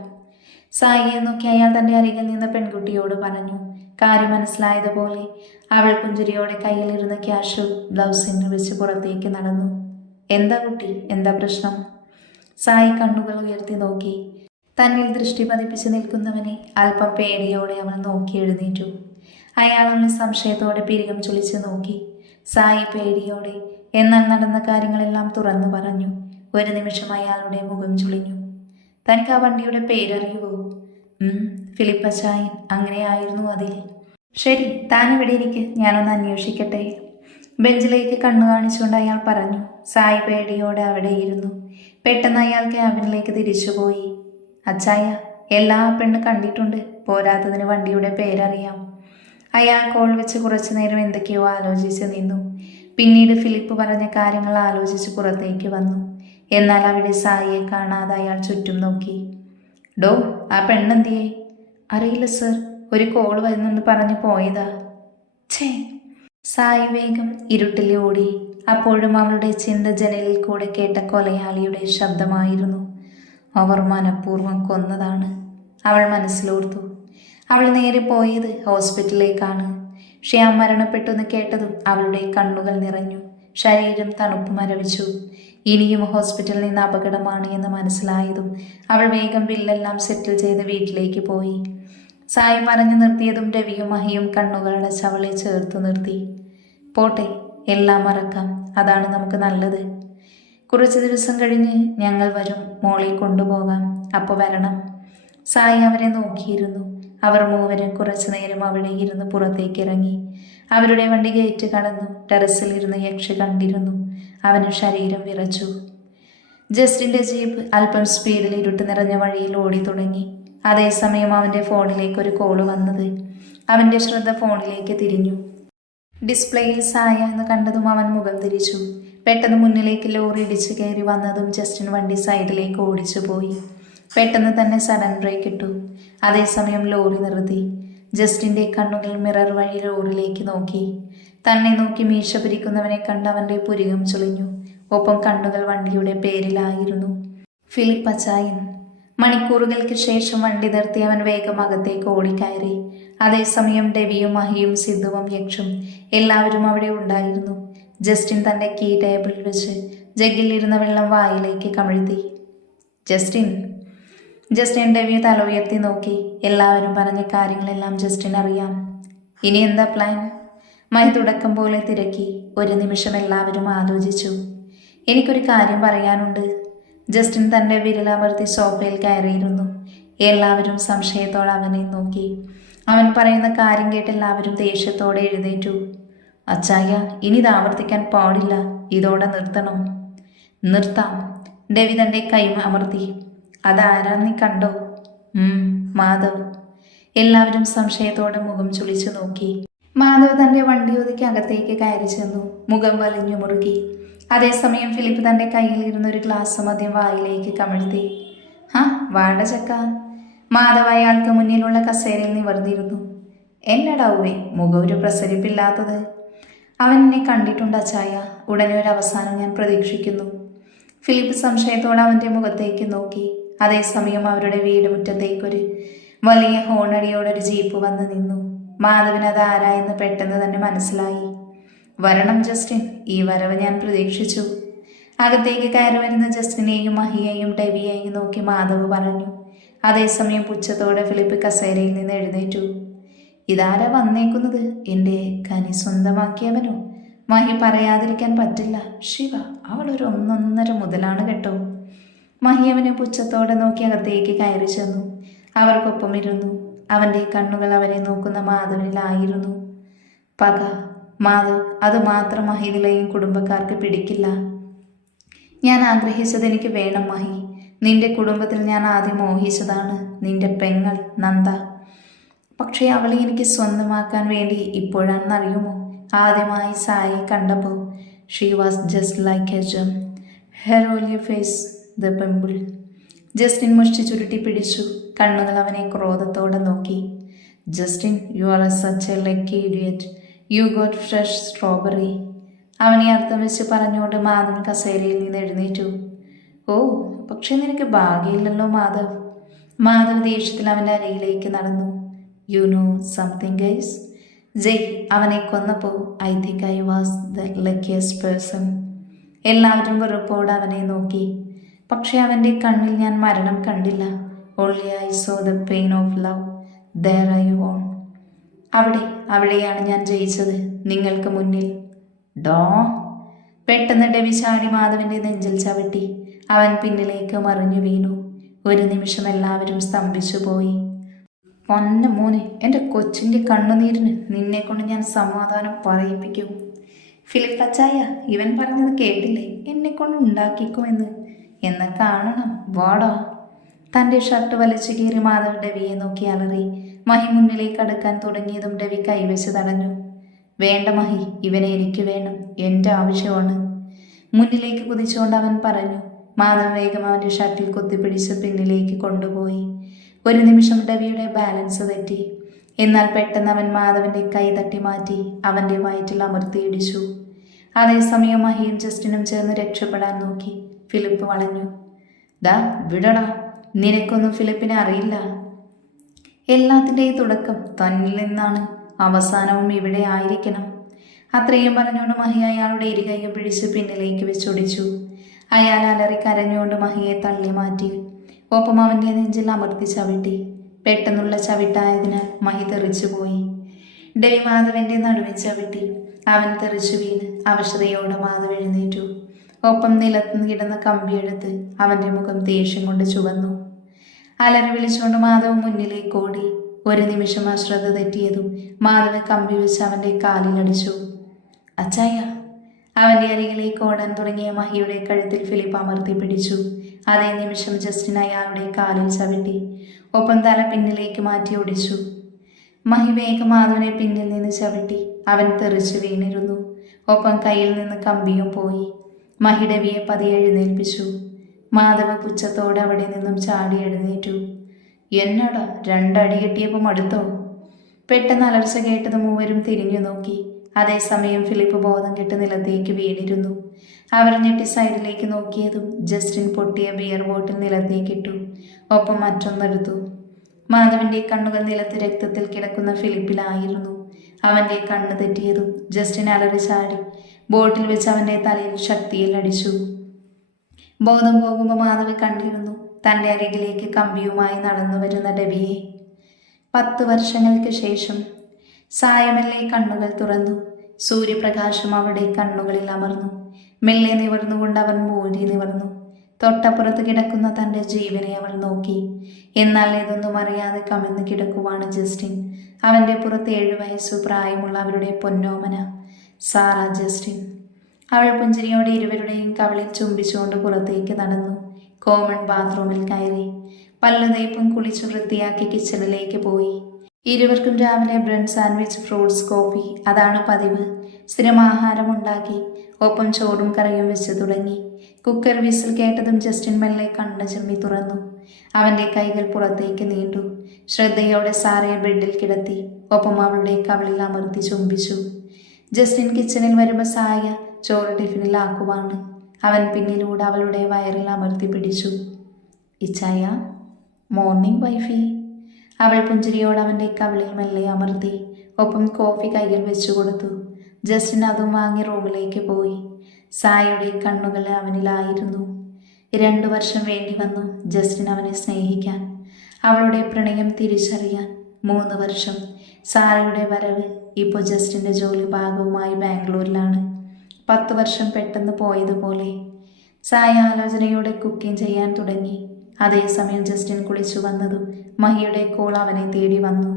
സായിയെ നോക്കി അയാൾ തൻ്റെ അരികിൽ നിന്ന് പെൺകുട്ടിയോട് പറഞ്ഞു. കാര്യം മനസ്സിലായതുപോലെ അവൾ പുഞ്ചിരിയോടെ കയ്യിലിരുന്ന് ക്യാഷ് ബ്ലൗസിന് വെച്ച് പുറത്തേക്ക് നടന്നു. എന്താ കുട്ടി, എന്താ പ്രശ്നം? സായി കണ്ണുകൾ ഉയർത്തി നോക്കി. തന്നിൽ ദൃഷ്ടി പതിപ്പിച്ച് നിൽക്കുന്നവനെ അല്പം പേടിയോടെ അവൾ നോക്കി എഴുന്നേറ്റു. അയാൾ അവനെ സംശയത്തോടെ പിരികം ചൊളിച്ച് നോക്കി. സായി പേടിയോടെ എന്നാൽ നടന്ന കാര്യങ്ങളെല്ലാം തുറന്നു പറഞ്ഞു. ഒരു നിമിഷം അയാളുടെ മുഖം ചുളിഞ്ഞു. തനിക്ക് ആ വണ്ടിയുടെ പേരറിയുവോ? ഫിലിപ്പ് അച്ചായൻ. അങ്ങനെയായിരുന്നു അതിൽ. ശരി, താൻ ഇവിടെ ഇരിക്ക്, ഞാനൊന്ന് അന്വേഷിക്കട്ടെ. ബെഞ്ചിലേക്ക് കണ്ണു കാണിച്ചുകൊണ്ട് അയാൾ പറഞ്ഞു. സായി പേടിയോടെ അവിടെ ഇരുന്നു. പെട്ടെന്ന് അയാൾ ക്യാബിനിലേക്ക് തിരിച്ചുപോയി. അച്ചായ, എല്ലാ പെണ്ണ് കണ്ടിട്ടുണ്ട്, പോരാത്തതിന് വണ്ടിയുടെ പേരറിയാം. അയാൾ കോൾ വെച്ച് കുറച്ചു നേരം എന്തൊക്കെയോ ആലോചിച്ച് നിന്നു. പിന്നീട് ഫിലിപ്പ് പറഞ്ഞ കാര്യങ്ങൾ ആലോചിച്ച് പുറത്തേക്ക് വന്നു. എന്നാൽ അവിടെ സായിയെ കാണാതെ അയാൾ ചുറ്റും നോക്കി. ഡോ, ആ പെണ്ണെന്തിയേ? അറിയില്ല സർ, ഒരു കോൾ വരുന്നെന്ന് പറഞ്ഞു പോയതാ. ഛേ. സായി വേഗം ഇരുട്ടിൽ ഓടി. അപ്പോഴും അവളുടെ ചിന്ത ജനലിൽ കൂടെ കേട്ട കൊലയാളിയുടെ ശബ്ദമായിരുന്നു. അവർ മനഃപൂർവ്വം കൊന്നതാണ്, അവൾ മനസ്സിലോർത്തു. അവൾ നേരെ പോയത് ഹോസ്പിറ്റലിലേക്കാണ്. ശ്യാം മരണപ്പെട്ടെന്ന് കേട്ടതും അവളുടെ കണ്ണുകൾ നിറഞ്ഞു. ശരീരം തണുപ്പ് മരവിച്ചു. ഇനിയും ഹോസ്പിറ്റലിൽ നിന്ന് അപകടമാണ് എന്ന് മനസ്സിലായതും അവൾ വേഗം ബില്ലെല്ലാം സെറ്റിൽ ചെയ്ത് വീട്ടിലേക്ക് പോയി. സായി മറഞ്ഞു നിർത്തിയതും രവിയും മഹിയും കണ്ണുകളടച്ച് അവളെ ചേർത്തു നിർത്തി. പോട്ടെ, എല്ലാം മറക്കാം, അതാണ് നമുക്ക് നല്ലത്. കുറച്ച് ദിവസം കഴിഞ്ഞ് ഞങ്ങൾ വരും, മോളെ കൊണ്ടുപോകാം, അപ്പോൾ വരണം. സായി അവരെ നോക്കിയിരുന്നു. അവർ മൂവരും കുറച്ചു നേരം അവിടെ ഇരുന്ന് പുറത്തേക്ക് ഇറങ്ങി. അവരുടെ വണ്ടി ഗേറ്റ് കടന്നു. ടെറസിൽ ഇരുന്ന് യക്ഷി കണ്ടിരുന്നു. അവന് ശരീരം വിറച്ചു. ജസ്റ്റിൻ്റെ ജീപ്പ് അല്പം സ്പീഡിൽ ഇരുട്ട് നിറഞ്ഞ വഴിയിൽ ഓടി തുടങ്ങി. അതേസമയം അവൻ്റെ ഫോണിലേക്ക് ഒരു കോള് വന്നത്. അവൻ്റെ ശ്രദ്ധ ഫോണിലേക്ക് തിരിഞ്ഞു. ഡിസ്പ്ലേയിൽ സായ എന്ന് കണ്ടതും അവൻ മുഖം തിരിച്ചു. പെട്ടെന്ന് മുന്നിലേക്ക് ലോറി ഇടിച്ചു കയറി വന്നതും ജസ്റ്റിൻ വണ്ടി സൈഡിലേക്ക് ഓടിച്ചു പോയി. പെട്ടെന്ന് തന്നെ സഡൻ ബ്രേക്ക് ഇട്ടു. അതേസമയം ലോറി നിർത്തി. ജസ്റ്റിൻ്റെ കണ്ണുകൾ മിറർ വഴി ലോറിയിലേക്ക് നോക്കി. തന്നെ നോക്കി മീശ പിരിക്കുന്നവനെ കണ്ട് അവൻ്റെ പുരികം ചുളിഞ്ഞു. ഒപ്പം കണ്ണുകൾ വണ്ടിയുടെ പേരിലായിരുന്നു, ഫിലിപ്പ് അച്ചായൻ. മണിക്കൂറുകൾക്ക് ശേഷം വണ്ടി നിർത്തി അവൻ വേഗം അകത്തേക്ക് ഓടിക്കയറി. അതേസമയം ഡെവിയും മഹിയും സിദ്ധുവും യക്ഷും എല്ലാവരും അവിടെ ഉണ്ടായിരുന്നു. ജസ്റ്റിൻ തൻ്റെ കീ ടേബിളിൽ വെച്ച് ജഗ്ഗിലിരുന്ന വെള്ളം വായിലേക്ക് കമിഴ്ത്തി. ജസ്റ്റിൻ ഡെവി തല ഉയർത്തി നോക്കി. എല്ലാവരും പറഞ്ഞ കാര്യങ്ങളെല്ലാം ജസ്റ്റിൻ അറിയാം. ഇനി എന്താ പ്ലാൻ? മഹി തുടക്കം പോലെ തിരക്കി. ഒരു നിമിഷം എല്ലാവരും ആലോചിച്ചു. എനിക്കൊരു കാര്യം പറയാനുണ്ട്. ജസ്റ്റിൻ തൻ്റെ വിരലമർത്തി സോഫയിൽ കയറിയിരുന്നു. എല്ലാവരും സംശയത്തോടെ അവനെ നോക്കി. അവൻ പറയുന്ന കാര്യം കേട്ട് എല്ലാവരും ദേഷ്യത്തോടെ എഴുന്നേറ്റു. അച്ചായ, ഇനി ഇത് ആവർത്തിക്കാൻ പാടില്ല. ഇതോടെ നിർത്തണം. നിർത്താം. ഡെവി തൻ്റെ കൈ അമർത്തി. അതാരാന്ന് നീ കണ്ടോ? മാധവ്. എല്ലാവരും സംശയത്തോടെ മുഖം ചുളിച്ചു നോക്കി. മാധവ് തൻ്റെ വണ്ടി ഒതുക്കി അകത്തേക്ക് കയറി ചെന്നു. മുഖം വലിഞ്ഞു മുറുകി. അതേസമയം ഫിലിപ്പ് തൻ്റെ കയ്യിൽ ഇരുന്ന ഒരു ഗ്ലാസ് മദ്യം വായിലേക്ക് കമിഴ്ത്തി. വാട ചക്ക. മാധവ് അയാൾക്ക് മുന്നിലുള്ള കസേരയിൽ നിവർന്നിരുന്നു. എന്നടാവേ മുഖം ഒരു പ്രസരിപ്പില്ലാത്തത്? അവൻ എന്നെ കണ്ടിട്ടുണ്ട് അച്ചായ. ഉടനെ ഒരു അവസാനം ഞാൻ പ്രതീക്ഷിക്കുന്നു. ഫിലിപ്പ് സംശയത്തോടെ അവൻ്റെ മുഖത്തേക്ക് നോക്കി. അതേസമയം അവരുടെ വീട് മുറ്റത്തേക്കൊരു വലിയ ഹോണടിയോടൊരു ജീപ്പ് വന്ന് നിന്നു. മാധവന് അത് ആരായെന്ന് പെട്ടെന്ന് തന്നെ മനസ്സിലായി. വരണം ജസ്റ്റിൻ, ഈ വരവ് ഞാൻ പ്രതീക്ഷിച്ചു. അകത്തേക്ക് കയറി വരുന്ന ജസ്റ്റിനെയും മഹിയെയും ഡെവിയെയും നോക്കി മാധവ് പറഞ്ഞു. അതേസമയം പുച്ഛത്തോടെ ഫിലിപ്പ് കസേരയിൽ നിന്ന് എഴുന്നേറ്റു. ഇതാരാ വന്നേക്കുന്നത്? എൻ്റെ കനി സ്വന്തമാക്കിയവനോ? മഹി പറയാതിരിക്കാൻ പറ്റില്ല. ശിവ, അവളൊരു ഒന്നൊന്നര മുതലാണ് കേട്ടോ. മഹി അവനെ പുച്ഛത്തോടെ നോക്കി അകത്തേക്ക് കയറി ചെന്നു. അവർക്കൊപ്പം ഇരുന്നു. അവൻ്റെ കണ്ണുകൾ അവരെ നോക്കുന്ന മാധവനിലായിരുന്നു. പക. മാധവ്, അത് മാത്രം മഹിദിലെയും കുടുംബക്കാർക്ക് പിടിക്കില്ല. ഞാൻ ആഗ്രഹിച്ചത് എനിക്ക് വേണം മഹി. നിന്റെ കുടുംബത്തിൽ ഞാൻ ആദ്യം മോഹിച്ചതാണ് നിന്റെ പെങ്ങൾ നന്ദ. പക്ഷേ അവളെ എനിക്ക് സ്വന്തമാക്കാൻ വേണ്ടി ഇപ്പോഴാണെന്നറിയുമോ ആദ്യമായി സായി കണ്ടപ്പോൾ she was just like a gem. Her only face the pimple. Justin മുഷ്ടി ചുരുട്ടി പിടിച്ചു. കണ്ണുകൾ അവനെ ക്രോധത്തോടെ നോക്കി. Justin, you are such a lucky idiot. You got fresh strawberry. അവനെ അർത്ഥം വെച്ച് പറഞ്ഞുകൊണ്ട് മാധവൻ കസേരയിൽ നിന്ന് എഴുന്നേറ്റു. ഓ, പക്ഷെ നിനക്ക് ഭാഗ്യമില്ലല്ലോ മാധവ്. മാധവ് ദേഷ്യത്തിൽ അവൻ്റെ അരയിലേക്ക് നടന്നു. You know something guys? Jay അവനെ കൊന്നപ്പോൾ I think I was the luckiest person. എല്ലാവരും വെറുപ്പോടെ അവനെ നോക്കി. പക്ഷെ അവൻ്റെ കണ്ണിൽ ഞാൻ മരണം കണ്ടില്ല. Only I saw the pain of love. There I won. അവിടെയാണ് ഞാൻ ജയിച്ചത്, നിങ്ങൾക്ക് മുന്നിൽ. ഡോ. പെട്ടെന്ന് ഡെവി ചാടി മാധവൻ്റെ നെഞ്ചിൽ ചവിട്ടി. അവൻ പിന്നിലേക്ക് മറിഞ്ഞു വീണു. ഒരു നിമിഷം എല്ലാവരും സ്തംഭിച്ചു പോയി. പൊന്ന മോനെ, എൻ്റെ കൊച്ചിൻ്റെ കണ്ണുനീരിന് നിന്നെ കൊണ്ട് ഞാൻ സമാധാനം പറയിപ്പിക്കും. ഫിലിപ്പ് അച്ചായ, ഇവൻ പറഞ്ഞത് കേട്ടില്ലേ? എന്നെ കൊണ്ട് ഉണ്ടാക്കിക്കോ എന്ന് കാണണം. വാടാ. തൻ്റെ ഷർട്ട് വലിച്ചു കീറി മാധവ് ഡെവിയെ നോക്കി അലറി. മഹി മുന്നിലേക്ക് അടുക്കാൻ തുടങ്ങിയതും ഡെവി കൈവച്ച് തടഞ്ഞു. വേണ്ട മഹി, ഇവനെ എനിക്ക് വേണം. എൻ്റെ ആവശ്യമാണ്. മുന്നിലേക്ക് കുതിച്ചുകൊണ്ട് അവൻ പറഞ്ഞു. മാധവ് വേഗം അവൻ്റെ ഷർട്ടിൽ കുത്തിപ്പിടിച്ച് പിന്നിലേക്ക് കൊണ്ടുപോയി. ഒരു നിമിഷം ഡെവിയുടെ ബാലൻസ് തെറ്റി. എന്നാൽ പെട്ടെന്ന് അവൻ മാധവൻ്റെ കൈ തട്ടി മാറ്റി അവൻ്റെ വയറ്റിൽ അമർത്തിയിടിച്ചു. അതേസമയം മഹിയും ജസ്റ്റിനും ചേർന്ന് രക്ഷപ്പെടാൻ നോക്കി. ഫിലിപ്പ് വളഞ്ഞു. ദാ വിടടാ, നിനക്കൊന്നും ഫിലിപ്പിനെ അറിയില്ല. എല്ലാത്തിൻ്റെയും തുടക്കം തന്നിൽ നിന്നാണ്, അവസാനവും ഇവിടെ ആയിരിക്കണം. അത്രയും പറഞ്ഞുകൊണ്ട് മഹി അയാളുടെ ഇരുകൈയും പിടിച്ച് പിന്നിലേക്ക് വെച്ചൊടിച്ചു. അയാൾ അലറി കരഞ്ഞുകൊണ്ട് മഹിയെ തള്ളി മാറ്റി. ഒപ്പം അവൻ്റെ നെഞ്ചിൽ അമർത്തി ചവിട്ടി. പെട്ടെന്നുള്ള ചവിട്ടായതിനാൽ മഹി തെറിച്ചുപോയി. ഡെവി മാധവൻ്റെ നടുവിൽ ചവിട്ടി. അവൻ തെറിച്ചു വീണ് അവശതയോടെ മാധവ് എഴുന്നേറ്റു. ഒപ്പം നിലത്ത് കിടന്ന കമ്പിയെടുത്ത് അവൻ്റെ മുഖം ദേഷ്യം കൊണ്ട് ചുവന്നു. അലറി വിളിച്ചുകൊണ്ട് മാധവ് മുന്നിലേക്ക് ഓടി. ഒരു നിമിഷം അശ്രദ്ധ തെറ്റിയതും മാധവ് കമ്പി വെച്ച് അവൻ്റെ കാലിലടിച്ചു. അച്ചായ. അവൻ്റെ അരികിലേക്ക് ഓടാൻ തുടങ്ങിയ മഹിയുടെ കഴുത്തിൽ ഫിലിപ്പ് അമർത്തി പിടിച്ചു. അതേ നിമിഷം ജസ്റ്റിൻ അയാളുടെ കാലിൽ ചവിട്ടി. ഒപ്പം തല പിന്നിലേക്ക് മാറ്റി ഒടിച്ചു. മഹി വേഗം മാധവനെ പിന്നിൽ നിന്ന് ചവിട്ടി. അവൻ തെറിച്ചു വീണിരുന്നു. ഒപ്പം കയ്യിൽ നിന്ന് കമ്പിയും പോയി. മഹി ഡെവിയെ പതിയെ എഴുന്നേൽപ്പിച്ചു. മാധവ പുച്ഛത്തോടെ അവിടെ നിന്നും ചാടി എഴുന്നേറ്റു. എന്നടാ, 2 അടി കിട്ടിയപ്പോൾ മടുത്തോ? പെട്ടെന്ന് അലർച്ച കേട്ടത് മൂവരും തിരിഞ്ഞു നോക്കി. അതേസമയം ഫിലിപ്പ് ബോധം കെട്ട് നിലത്തേക്ക് വീണിരുന്നു. അവർ ഞെട്ടി സൈഡിലേക്ക് നോക്കിയതും ജസ്റ്റിൻ പൊട്ടിയ ബിയർ ബോട്ടിൽ നിലത്തേക്കിട്ടു. ഒപ്പം മറ്റൊന്നെടുത്തു. മാധവന്റെ കണ്ണുകൾ നിലത്ത് രക്തത്തിൽ കിടക്കുന്ന ഫിലിപ്പിലായിരുന്നു. അവന്റെ കണ്ണ് തെറ്റിയതും ജസ്റ്റിൻ അലറി ചാടി ബോട്ടിൽ വെച്ച് അവന്റെ തലയിൽ ശക്തിയിൽ അടിച്ചു. ബോധം പോകുമ്പോൾ മാധവ് കണ്ടിരുന്നു തൻ്റെ അരികിലേക്ക് കമ്പിയുമായി നടന്നു വരുന്ന ഡെവിയെ. 10 വർഷങ്ങൾക്ക് ശേഷം. സായമല്ലേ കണ്ണുകൾ തുറന്നു. സൂര്യപ്രകാശം അവളുടെ കണ്ണുകളിൽ അമർന്നു. മെല്ലെ നിവർന്നുകൊണ്ട് അവൻ മൂടി നിവർന്നു. തൊട്ടപ്പുറത്ത് കിടക്കുന്ന തൻ്റെ ജീവനെ അവൾ നോക്കി. എന്നാൽ ഇതൊന്നും അറിയാതെ കമിഴ്ന്ന് കിടക്കുവാണ് ജസ്റ്റിൻ. അവൻ്റെ പുറത്ത് 7 വയസ്സു പ്രായമുള്ള അവരുടെ പൊന്നോമന സാറ ജസ്റ്റിൻ. അവൾ പുഞ്ചിരിയോടെ ഇരുവരുടെയും കവളിൽ ചുംബിച്ചുകൊണ്ട് പുറത്തേക്ക് നടന്നു. കോമൺ ബാത്റൂമിൽ കയറി പല്ല് തേപ്പും കുളിച്ചു വൃത്തിയാക്കി കിച്ചണിലേക്ക് പോയി. ഇരുവർക്കും രാവിലെ ബ്രെഡ് സാൻഡ്വിച്ച്, ഫ്രൂട്ട്സ്, കോഫി അതാണ് പതിവ്. സ്ഥിരം ആഹാരം ഉണ്ടാക്കി. ഒപ്പം ചോറും കറിയും വെച്ച് തുടങ്ങി. കുക്കർ വിസിൽ കേട്ടതും ജസ്റ്റിൻ മെല്ലെ കണ്ണ് ചെമ്മി തുറന്നു. അവൻ്റെ കൈകൾ പുറത്തേക്ക് നീണ്ടു. ശ്രദ്ധയോടെ സാറയെ ബെഡിൽ കിടത്തി. ഒപ്പം അവളുടെ കവളിൽ അമർത്തി ചുംബിച്ചു. ജസ്റ്റിൻ കിച്ചണിൽ വരുമ്പോൾ സായ ചോറ് ടിഫിനിലാക്കുവാണ്. അവൻ പിന്നിലൂടെ അവളുടെ വയറിൽ അമർത്തി പിടിച്ചു. ഇച്ചായ, മോർണിംഗ് വൈഫി. അവൾ പുഞ്ചിരിയോട് അവൻ്റെ കവിളിൽ മെല്ലെ അമർത്തി. ഒപ്പം കോഫി കയ്യിൽ വെച്ചു കൊടുത്തു. ജസ്റ്റിൻ അതും വാങ്ങി റൂമിലേക്ക് പോയി. സായയുടെ കണ്ണുകൾ അവനിലായിരുന്നു. 2 വർഷം വേണ്ടി വന്നു ജസ്റ്റിൻ അവനെ സ്നേഹിക്കാൻ, അവളുടെ പ്രണയം തിരിച്ചറിയാൻ. 3 വർഷം. സാറയുടെ വരവ്. ഇപ്പോൾ ജസ്റ്റിൻ്റെ ജോലി ഭാഗവുമായി ബാംഗ്ലൂരിലാണ്. 10 വർഷം പെട്ടെന്ന് പോയതുപോലെ. സായ ആലോചനയോടെ കുക്കിംഗ് ചെയ്യാൻ തുടങ്ങി. അതേസമയം ജസ്റ്റിൻ കുളിച്ചു വന്നതും മഹിയുടെ കോൾ അവനെ തേടി വന്നു.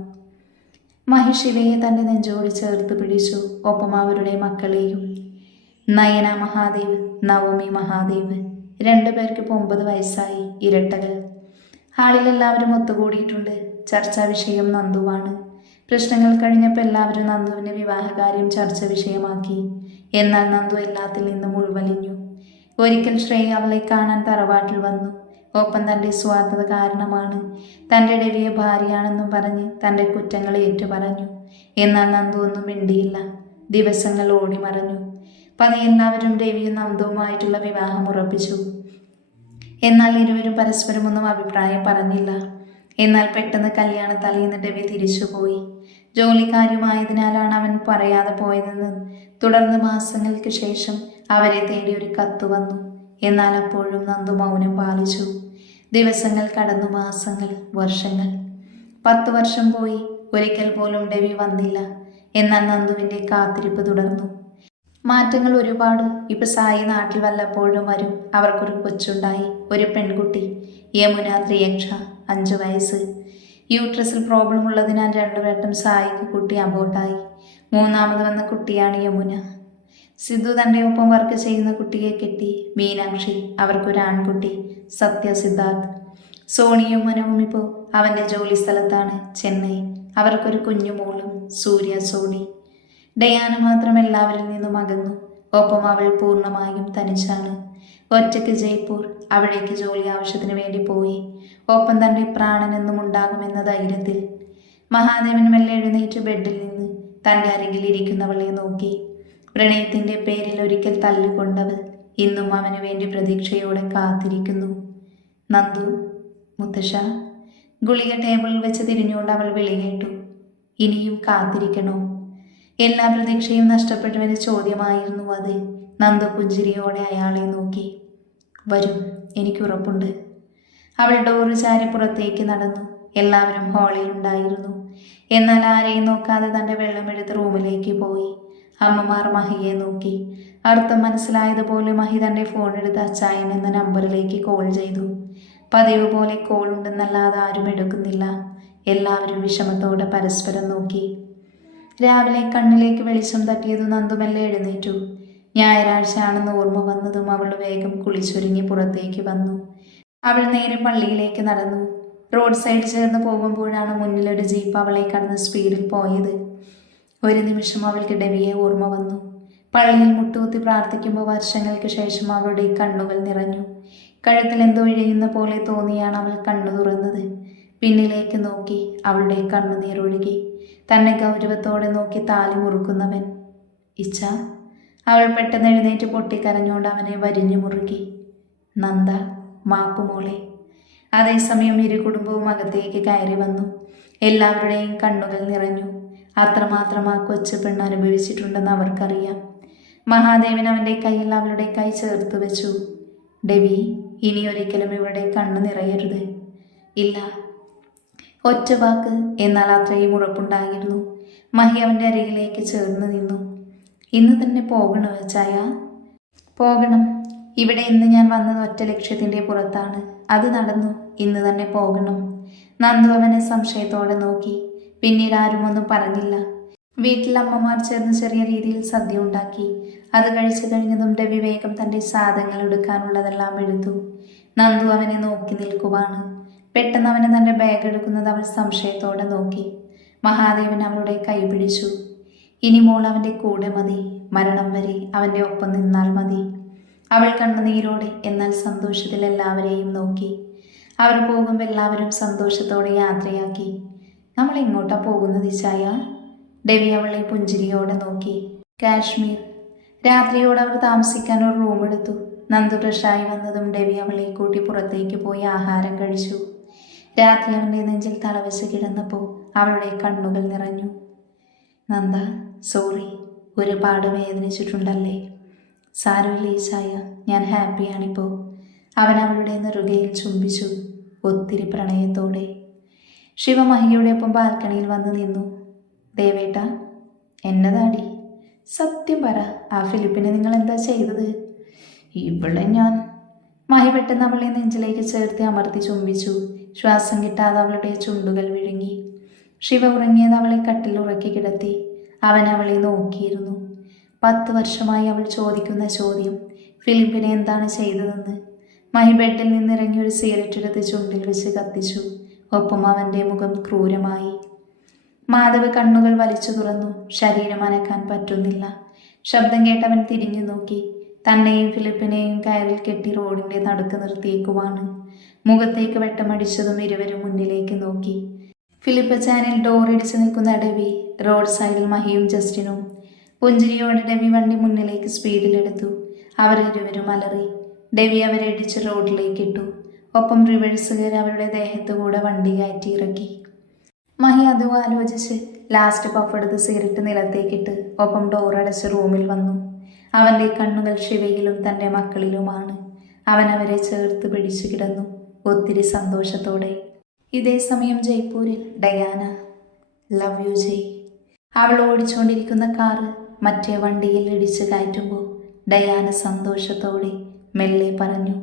മഹി ശിവയെ തൻ്റെ നെഞ്ചോട് ചേർത്ത് പിടിച്ചു. ഒപ്പം അവരുടെ മക്കളെയും. നയന മഹാദേവ്, നവമി മഹാദേവ്. 2 പേർക്ക് 9 വയസ്സായി. ഇരട്ടകൾ. ഹാളിൽ എല്ലാവരും ഒത്തുകൂടിയിട്ടുണ്ട്. ചർച്ചാ വിഷയം നന്ദുവാണ്. പ്രശ്നങ്ങൾ കഴിഞ്ഞപ്പോൾ എല്ലാവരും നന്ദുവിൻ്റെ വിവാഹകാര്യം ചർച്ച വിഷയമാക്കി. എന്നാൽ നന്ദു എല്ലാത്തിൽ നിന്നും ഉൾവലിഞ്ഞു. ഒരിക്കൽ ശ്രേയ അവളെ കാണാൻ തറവാട്ടിൽ വന്നു. ഒപ്പം തൻ്റെ സ്വാർത്ഥത കാരണമാണ് തൻ്റെ ഡെവിയെ ഭാര്യയാണെന്നും പറഞ്ഞ് തൻ്റെ കുറ്റങ്ങൾ ഏറ്റുപറഞ്ഞു. എന്നാൽ നന്ദു ഒന്നും മിണ്ടിയില്ല. ദിവസങ്ങൾ ഓടി മറഞ്ഞു. പതിയെ എല്ലാവരും ഡെവിയും നന്ദുവുമായിട്ടുള്ള വിവാഹം ഉറപ്പിച്ചു. എന്നാൽ ഇരുവരും പരസ്പരം ഒന്നും അഭിപ്രായം പറഞ്ഞില്ല. എന്നാൽ പെട്ടെന്ന് കല്യാണ തലേന്ന് ഡെവി തിരിച്ചുപോയി. ജോലിക്കാര്യമായതിനാലാണ് അവൻ പറയാതെ പോയതെന്ന്. തുടർന്ന് മാസങ്ങൾക്ക് ശേഷം അവരെ തേടി ഒരു കത്ത് വന്നു. എന്നാൽ അപ്പോഴും നന്ദു മൗനം പാലിച്ചു. ദിവസങ്ങൾ കടന്നു. മാസങ്ങൾ, വർഷങ്ങൾ. 10 വർഷം പോയി. ഒരിക്കൽ പോലും ഡെവി വന്നില്ല. എന്നാൽ നന്ദുവിൻ്റെ കാത്തിരിപ്പ് തുടർന്നു. മാറ്റങ്ങൾ ഒരുപാട്. ഇപ്പൊ സായി നാട്ടിൽ വല്ലപ്പോഴും വരും. അവർക്കൊരു കൊച്ചുണ്ടായി. ഒരു പെൺകുട്ടി, യമുന ത്രിയക്ഷ, 5 വയസ്സ്. യൂട്രസിൽ പ്രോബ്ലം ഉള്ളതിനാൽ 2 വട്ടം സായിക്ക് കുട്ടി അബോട്ടായി. 3ാമത് വന്ന കുട്ടിയാണ് യമുന. സിദ്ധു തൻ്റെ ഒപ്പം വർക്ക് ചെയ്യുന്ന കുട്ടിയെ കെട്ടി. മീനാക്ഷി. അവർക്കൊരു ആൺകുട്ടി, സത്യ സിദ്ധാർത്ഥ്. സോണിയും മനവും ഇപ്പോൾ അവൻ്റെ ജോലി സ്ഥലത്താണ്, ചെന്നൈ. അവർക്കൊരു കുഞ്ഞുമോളും, സൂര്യ സോണി. ഡയാന മാത്രം എല്ലാവരിൽ നിന്നും അകന്നു. ഒപ്പം അവൾ പൂർണ്ണമായും തനിച്ചാണ്. ഒറ്റയ്ക്ക് ജയ്പൂർ. അവിടേക്ക് ജോലി ആവശ്യത്തിന് വേണ്ടി പോയി. ഒപ്പം തൻ്റെ പ്രാണനെന്നും ഉണ്ടാകുമെന്ന ധൈര്യത്തിൽ. മഹാദേവൻ മെല്ലെ എഴുന്നേറ്റ് ബെഡിൽ നിന്ന് തൻ്റെ അരികിലിരിക്കുന്നവളെ നോക്കി. പ്രണയത്തിൻ്റെ പേരിൽ ഒരിക്കൽ തല്ലുകൊണ്ടവൾ ഇന്നും അവന് വേണ്ടി പ്രതീക്ഷയോടെ കാത്തിരിക്കുന്നു. നന്ദു, മുത്തശ്ശ. ഗുളിക ടേബിളിൽ വെച്ച് തിരിഞ്ഞുകൊണ്ട് അവൾ വിളി കേട്ടു. ഇനിയും കാത്തിരിക്കണോ? എല്ലാ പ്രതീക്ഷയും നഷ്ടപ്പെട്ടവന് ചോദ്യമായിരുന്നു അത്. നന്ദു പുഞ്ചിരിയോടെ അയാളെ നോക്കി. വരും, എനിക്കുറപ്പുണ്ട്. അവൾ ഡോറ് ചാരി പുറത്തേക്ക് നടന്നു. എല്ലാവരും ഹാളിൽ ഉണ്ടായിരുന്നു. എന്നാൽ ആരെയും നോക്കാതെ തൻ്റെ വെള്ളമെടുത്ത് റൂമിലേക്ക് പോയി. അമ്മമാർ മഹിയെ നോക്കി. അർത്ഥം മനസ്സിലായതുപോലെ മഹി തൻ്റെ ഫോൺ എടുത്ത് അച്ചായൻ എന്ന നമ്പറിലേക്ക് കോൾ ചെയ്തു. പതിവ് പോലെ കോൾ ഉണ്ടെന്നല്ലാതെ ആരും എടുക്കുന്നില്ല. എല്ലാവരും വിഷമത്തോടെ പരസ്പരം നോക്കി. രാവിലെ കണ്ണിലേക്ക് വെളിച്ചം തട്ടിയതും നന്ദുമെല്ലെ എഴുന്നേറ്റു. ഞായറാഴ്ച ആണെന്ന് ഓർമ്മ വന്നതും അവൾ വേഗം കുളിച്ചൊരുങ്ങി പുറത്തേക്ക് വന്നു. അവൾ നേരെ പള്ളിയിലേക്ക് നടന്നു. റോഡ് സൈഡ് ചേർന്ന് പോകുമ്പോഴാണ് മുന്നിലൊരു ജീപ്പ് അവളെ കടന്ന് സ്പീഡിൽ പോയത്. ഒരു നിമിഷം അവൾക്ക് ഡെവിയെ ഓർമ്മ വന്നു. പള്ളിയിൽ മുട്ടുകുത്തി പ്രാർത്ഥിക്കുമ്പോൾ വർഷങ്ങൾക്ക് ശേഷം അവളുടെ കണ്ണുകൾ നിറഞ്ഞു. കഴുത്തിൽ എന്തോ ഇഴയുന്ന പോലെ തോന്നിയാണ് അവൾ കണ്ണു തുറന്നത്. പിന്നിലേക്ക് നോക്കി അവളുടെ കണ്ണുനീരൊഴുകി. തന്നെ ഗൗരവത്തോടെ നോക്കി താലി മുറുക്കുന്നവൻ. ഇച്ഛ. അവൾ പെട്ടെന്ന് എഴുന്നേറ്റ് പൊട്ടിക്കരഞ്ഞുകൊണ്ട് അവനെ വരിഞ്ഞു മുറുക്കി. നന്ദ, മാപ്പുമോളെ. അതേസമയം ഇരു കുടുംബവും അകത്തേക്ക് കയറി വന്നു. എല്ലാവരുടെയും കണ്ണുകൾ നിറഞ്ഞു. അത്രമാത്രം ആ കൊച്ചു പെണ്ണ് അനുഭവിച്ചിട്ടുണ്ടെന്ന് അവർക്കറിയാം. മഹാദേവൻ അവൻ്റെ കയ്യിൽ അവളുടെ കൈ ചേർത്ത് വെച്ചു. ഡെവി, ഇനി ഒരിക്കലും ഇവരുടെ കണ്ണ് നിറയരുത്. ഇല്ല. ഒറ്റ വാക്ക്, എന്നാൽ അത്രയും ഉറപ്പുണ്ടായിരുന്നു. മഹി അവൻ്റെ അരികിലേക്ക് ചേർന്ന് നിന്നു. ഇന്ന് തന്നെ പോകണോ ചായ? പോകണം. ഇവിടെ ഇന്ന് ഞാൻ വന്നത് ഒറ്റ ലക്ഷ്യത്തിൻ്റെ പുറത്താണ്. അത് നടന്നു. ഇന്ന് തന്നെ പോകണം. നന്ദു അവനെ സംശയത്തോടെ നോക്കി. പിന്നീട് ആരുമൊന്നും പറഞ്ഞില്ല. വീട്ടിൽ അമ്മമാർ ചേർന്ന് ചെറിയ രീതിയിൽ സദ്യ ഉണ്ടാക്കി. അത് കഴിച്ചു കഴിഞ്ഞതും രവി വേഗം തൻ്റെ സാധനങ്ങൾ എടുക്കാനുള്ളതെല്ലാം എടുത്തു. നന്ദു അവനെ നോക്കി നിൽക്കുവാണ്. പെട്ടെന്ന് അവന് തൻ്റെ ബാഗ് എടുക്കുന്നത് അവൾ സംശയത്തോടെ നോക്കി. മഹാദേവൻ അവളുടെ കൈ പിടിച്ചു. ഇനി മോൾ അവൻ്റെ കൂടെ മതി. മരണം വരെ അവൻ്റെ ഒപ്പം നിന്നാൽ മതി. അവൾ കണ്ണുനീരോടെ എന്നാൽ സന്തോഷത്തിൽ എല്ലാവരെയും നോക്കി. അവർ പോകുമ്പോൾ എല്ലാവരും സന്തോഷത്തോടെ യാത്രയാക്കി. നമ്മൾ എങ്ങോട്ടാ പോകുന്നത് ചായ? ഡെവി അവളെ പുഞ്ചിരിയോടെ നോക്കി. കാശ്മീർ. രാത്രിയോടെ അവർ താമസിക്കാൻ ഒരു റൂം എടുത്തു. നന്ദു ഫ്രഷായി വന്നതും ഡെവി അവളെ കൂട്ടി പുറത്തേക്ക് പോയി ആഹാരം കഴിച്ചു. രാത്രി അവൻ്റെ നെഞ്ചിൽ തലവച്ച് കിടന്നപ്പോൾ അവളുടെ കണ്ണുകൾ നിറഞ്ഞു. നന്ദ, സോറി. ഒരുപാട് വേദനിച്ചിട്ടുണ്ടല്ലേ? സാരമില്ല ചായ, ഞാൻ ഹാപ്പിയാണിപ്പോൾ. അവൻ അവളുടെ നെറുകയിൽ ചുംബിച്ചു, ഒത്തിരി പ്രണയത്തോടെ. ശിവമഹിയുടെ ഒപ്പം ബാൽക്കണിയിൽ വന്ന് നിന്നു. ദേവേട്ട. എന്നതാടി? സത്യം പറ, ആ ഫിലിപ്പിനെ നിങ്ങൾ എന്താ ചെയ്തത്? ഇവിടെ ഞാൻ. മഹി പെട്ടെന്ന് അവളെ നെഞ്ചിലേക്ക് ചേർത്ത് അമർത്തി ചുംബിച്ചു. ശ്വാസം കിട്ടാതെ അവളുടെ ചുണ്ടുകൾ വിഴുങ്ങി. ശിവ ഉറങ്ങിയത് അവളെ കട്ടിൽ ഉറക്കി കിടത്തി. അവൻ അവളെ നോക്കിയിരുന്നു. 10 വർഷമായി അവൾ ചോദിക്കുന്ന ചോദ്യം, ഫിലിപ്പിനെ എന്താണ് ചെയ്തതെന്ന്. മഹി ബെഡിൽ നിന്നിറങ്ങി ഒരു സിഗരറ്റ് എടുത്ത് ചുണ്ടിൽ വെച്ച് കത്തിച്ചു. ഒപ്പം അവൻ്റെ മുഖം ക്രൂരമായി. മാധവ് കണ്ണുകൾ വലിച്ചു തുറന്നു. ശരീരം അനക്കാൻ പറ്റുന്നില്ല. ശബ്ദം കേട്ടവൻ തിരിഞ്ഞു നോക്കി. തന്നെയും ഫിലിപ്പിനെയും കയറിൽ കെട്ടി റോഡിൻ്റെ നടുക്ക് നിർത്തിയേക്കുവാണ്. മുഖത്തേക്ക് വെട്ടമടിച്ചതും ഇരുവരും മുന്നിലേക്ക് നോക്കി. ഫിലിപ്പ് ചാനൽ ഡോറിടിച്ച് നിൽക്കുന്ന ഡെവി, റോഡ് സൈഡിൽ മഹിയും ജസ്റ്റിനും. പുഞ്ചിരിയോടെ ഡെവി വണ്ടി മുന്നിലേക്ക് സ്പീഡിലെടുത്തു. അവർ ഇരുവരും അലറി. ഡെവി അവരെ ഇടിച്ച് റോഡിലേക്ക് ഇട്ടു. ഒപ്പം റിവേഴ്സ് കയറി അവരുടെ ദേഹത്തുകൂടെ വണ്ടി കയറ്റി ഇറക്കി. മഹി അതും ആലോചിച്ച് ലാസ്റ്റ് പഫ് എടുത്ത് സിഗരറ്റ് നിലത്തേക്കിട്ട് ഒപ്പം ഡോറടച്ച് റൂമിൽ വന്നു. അവൻ്റെ കണ്ണുകൾ ശിവയിലും തൻ്റെ മക്കളിലുമാണ്. അവൻ അവരെ ചേർത്ത് പിടിച്ചു കിടന്നു, ഒത്തിരി സന്തോഷത്തോടെ. ഇതേ സമയം ജയ്പൂരിൽ ഡയാന. ലവ് യു ജയ്. അവൾ ഓടിച്ചുകൊണ്ടിരിക്കുന്ന കാറ് മറ്റേ വണ്ടിയിൽ ഇടിച്ചു കയറ്റുമ്പോൾ ഡയാന സന്തോഷത്തോടെ മെല്ലെ പറഞ്ഞു.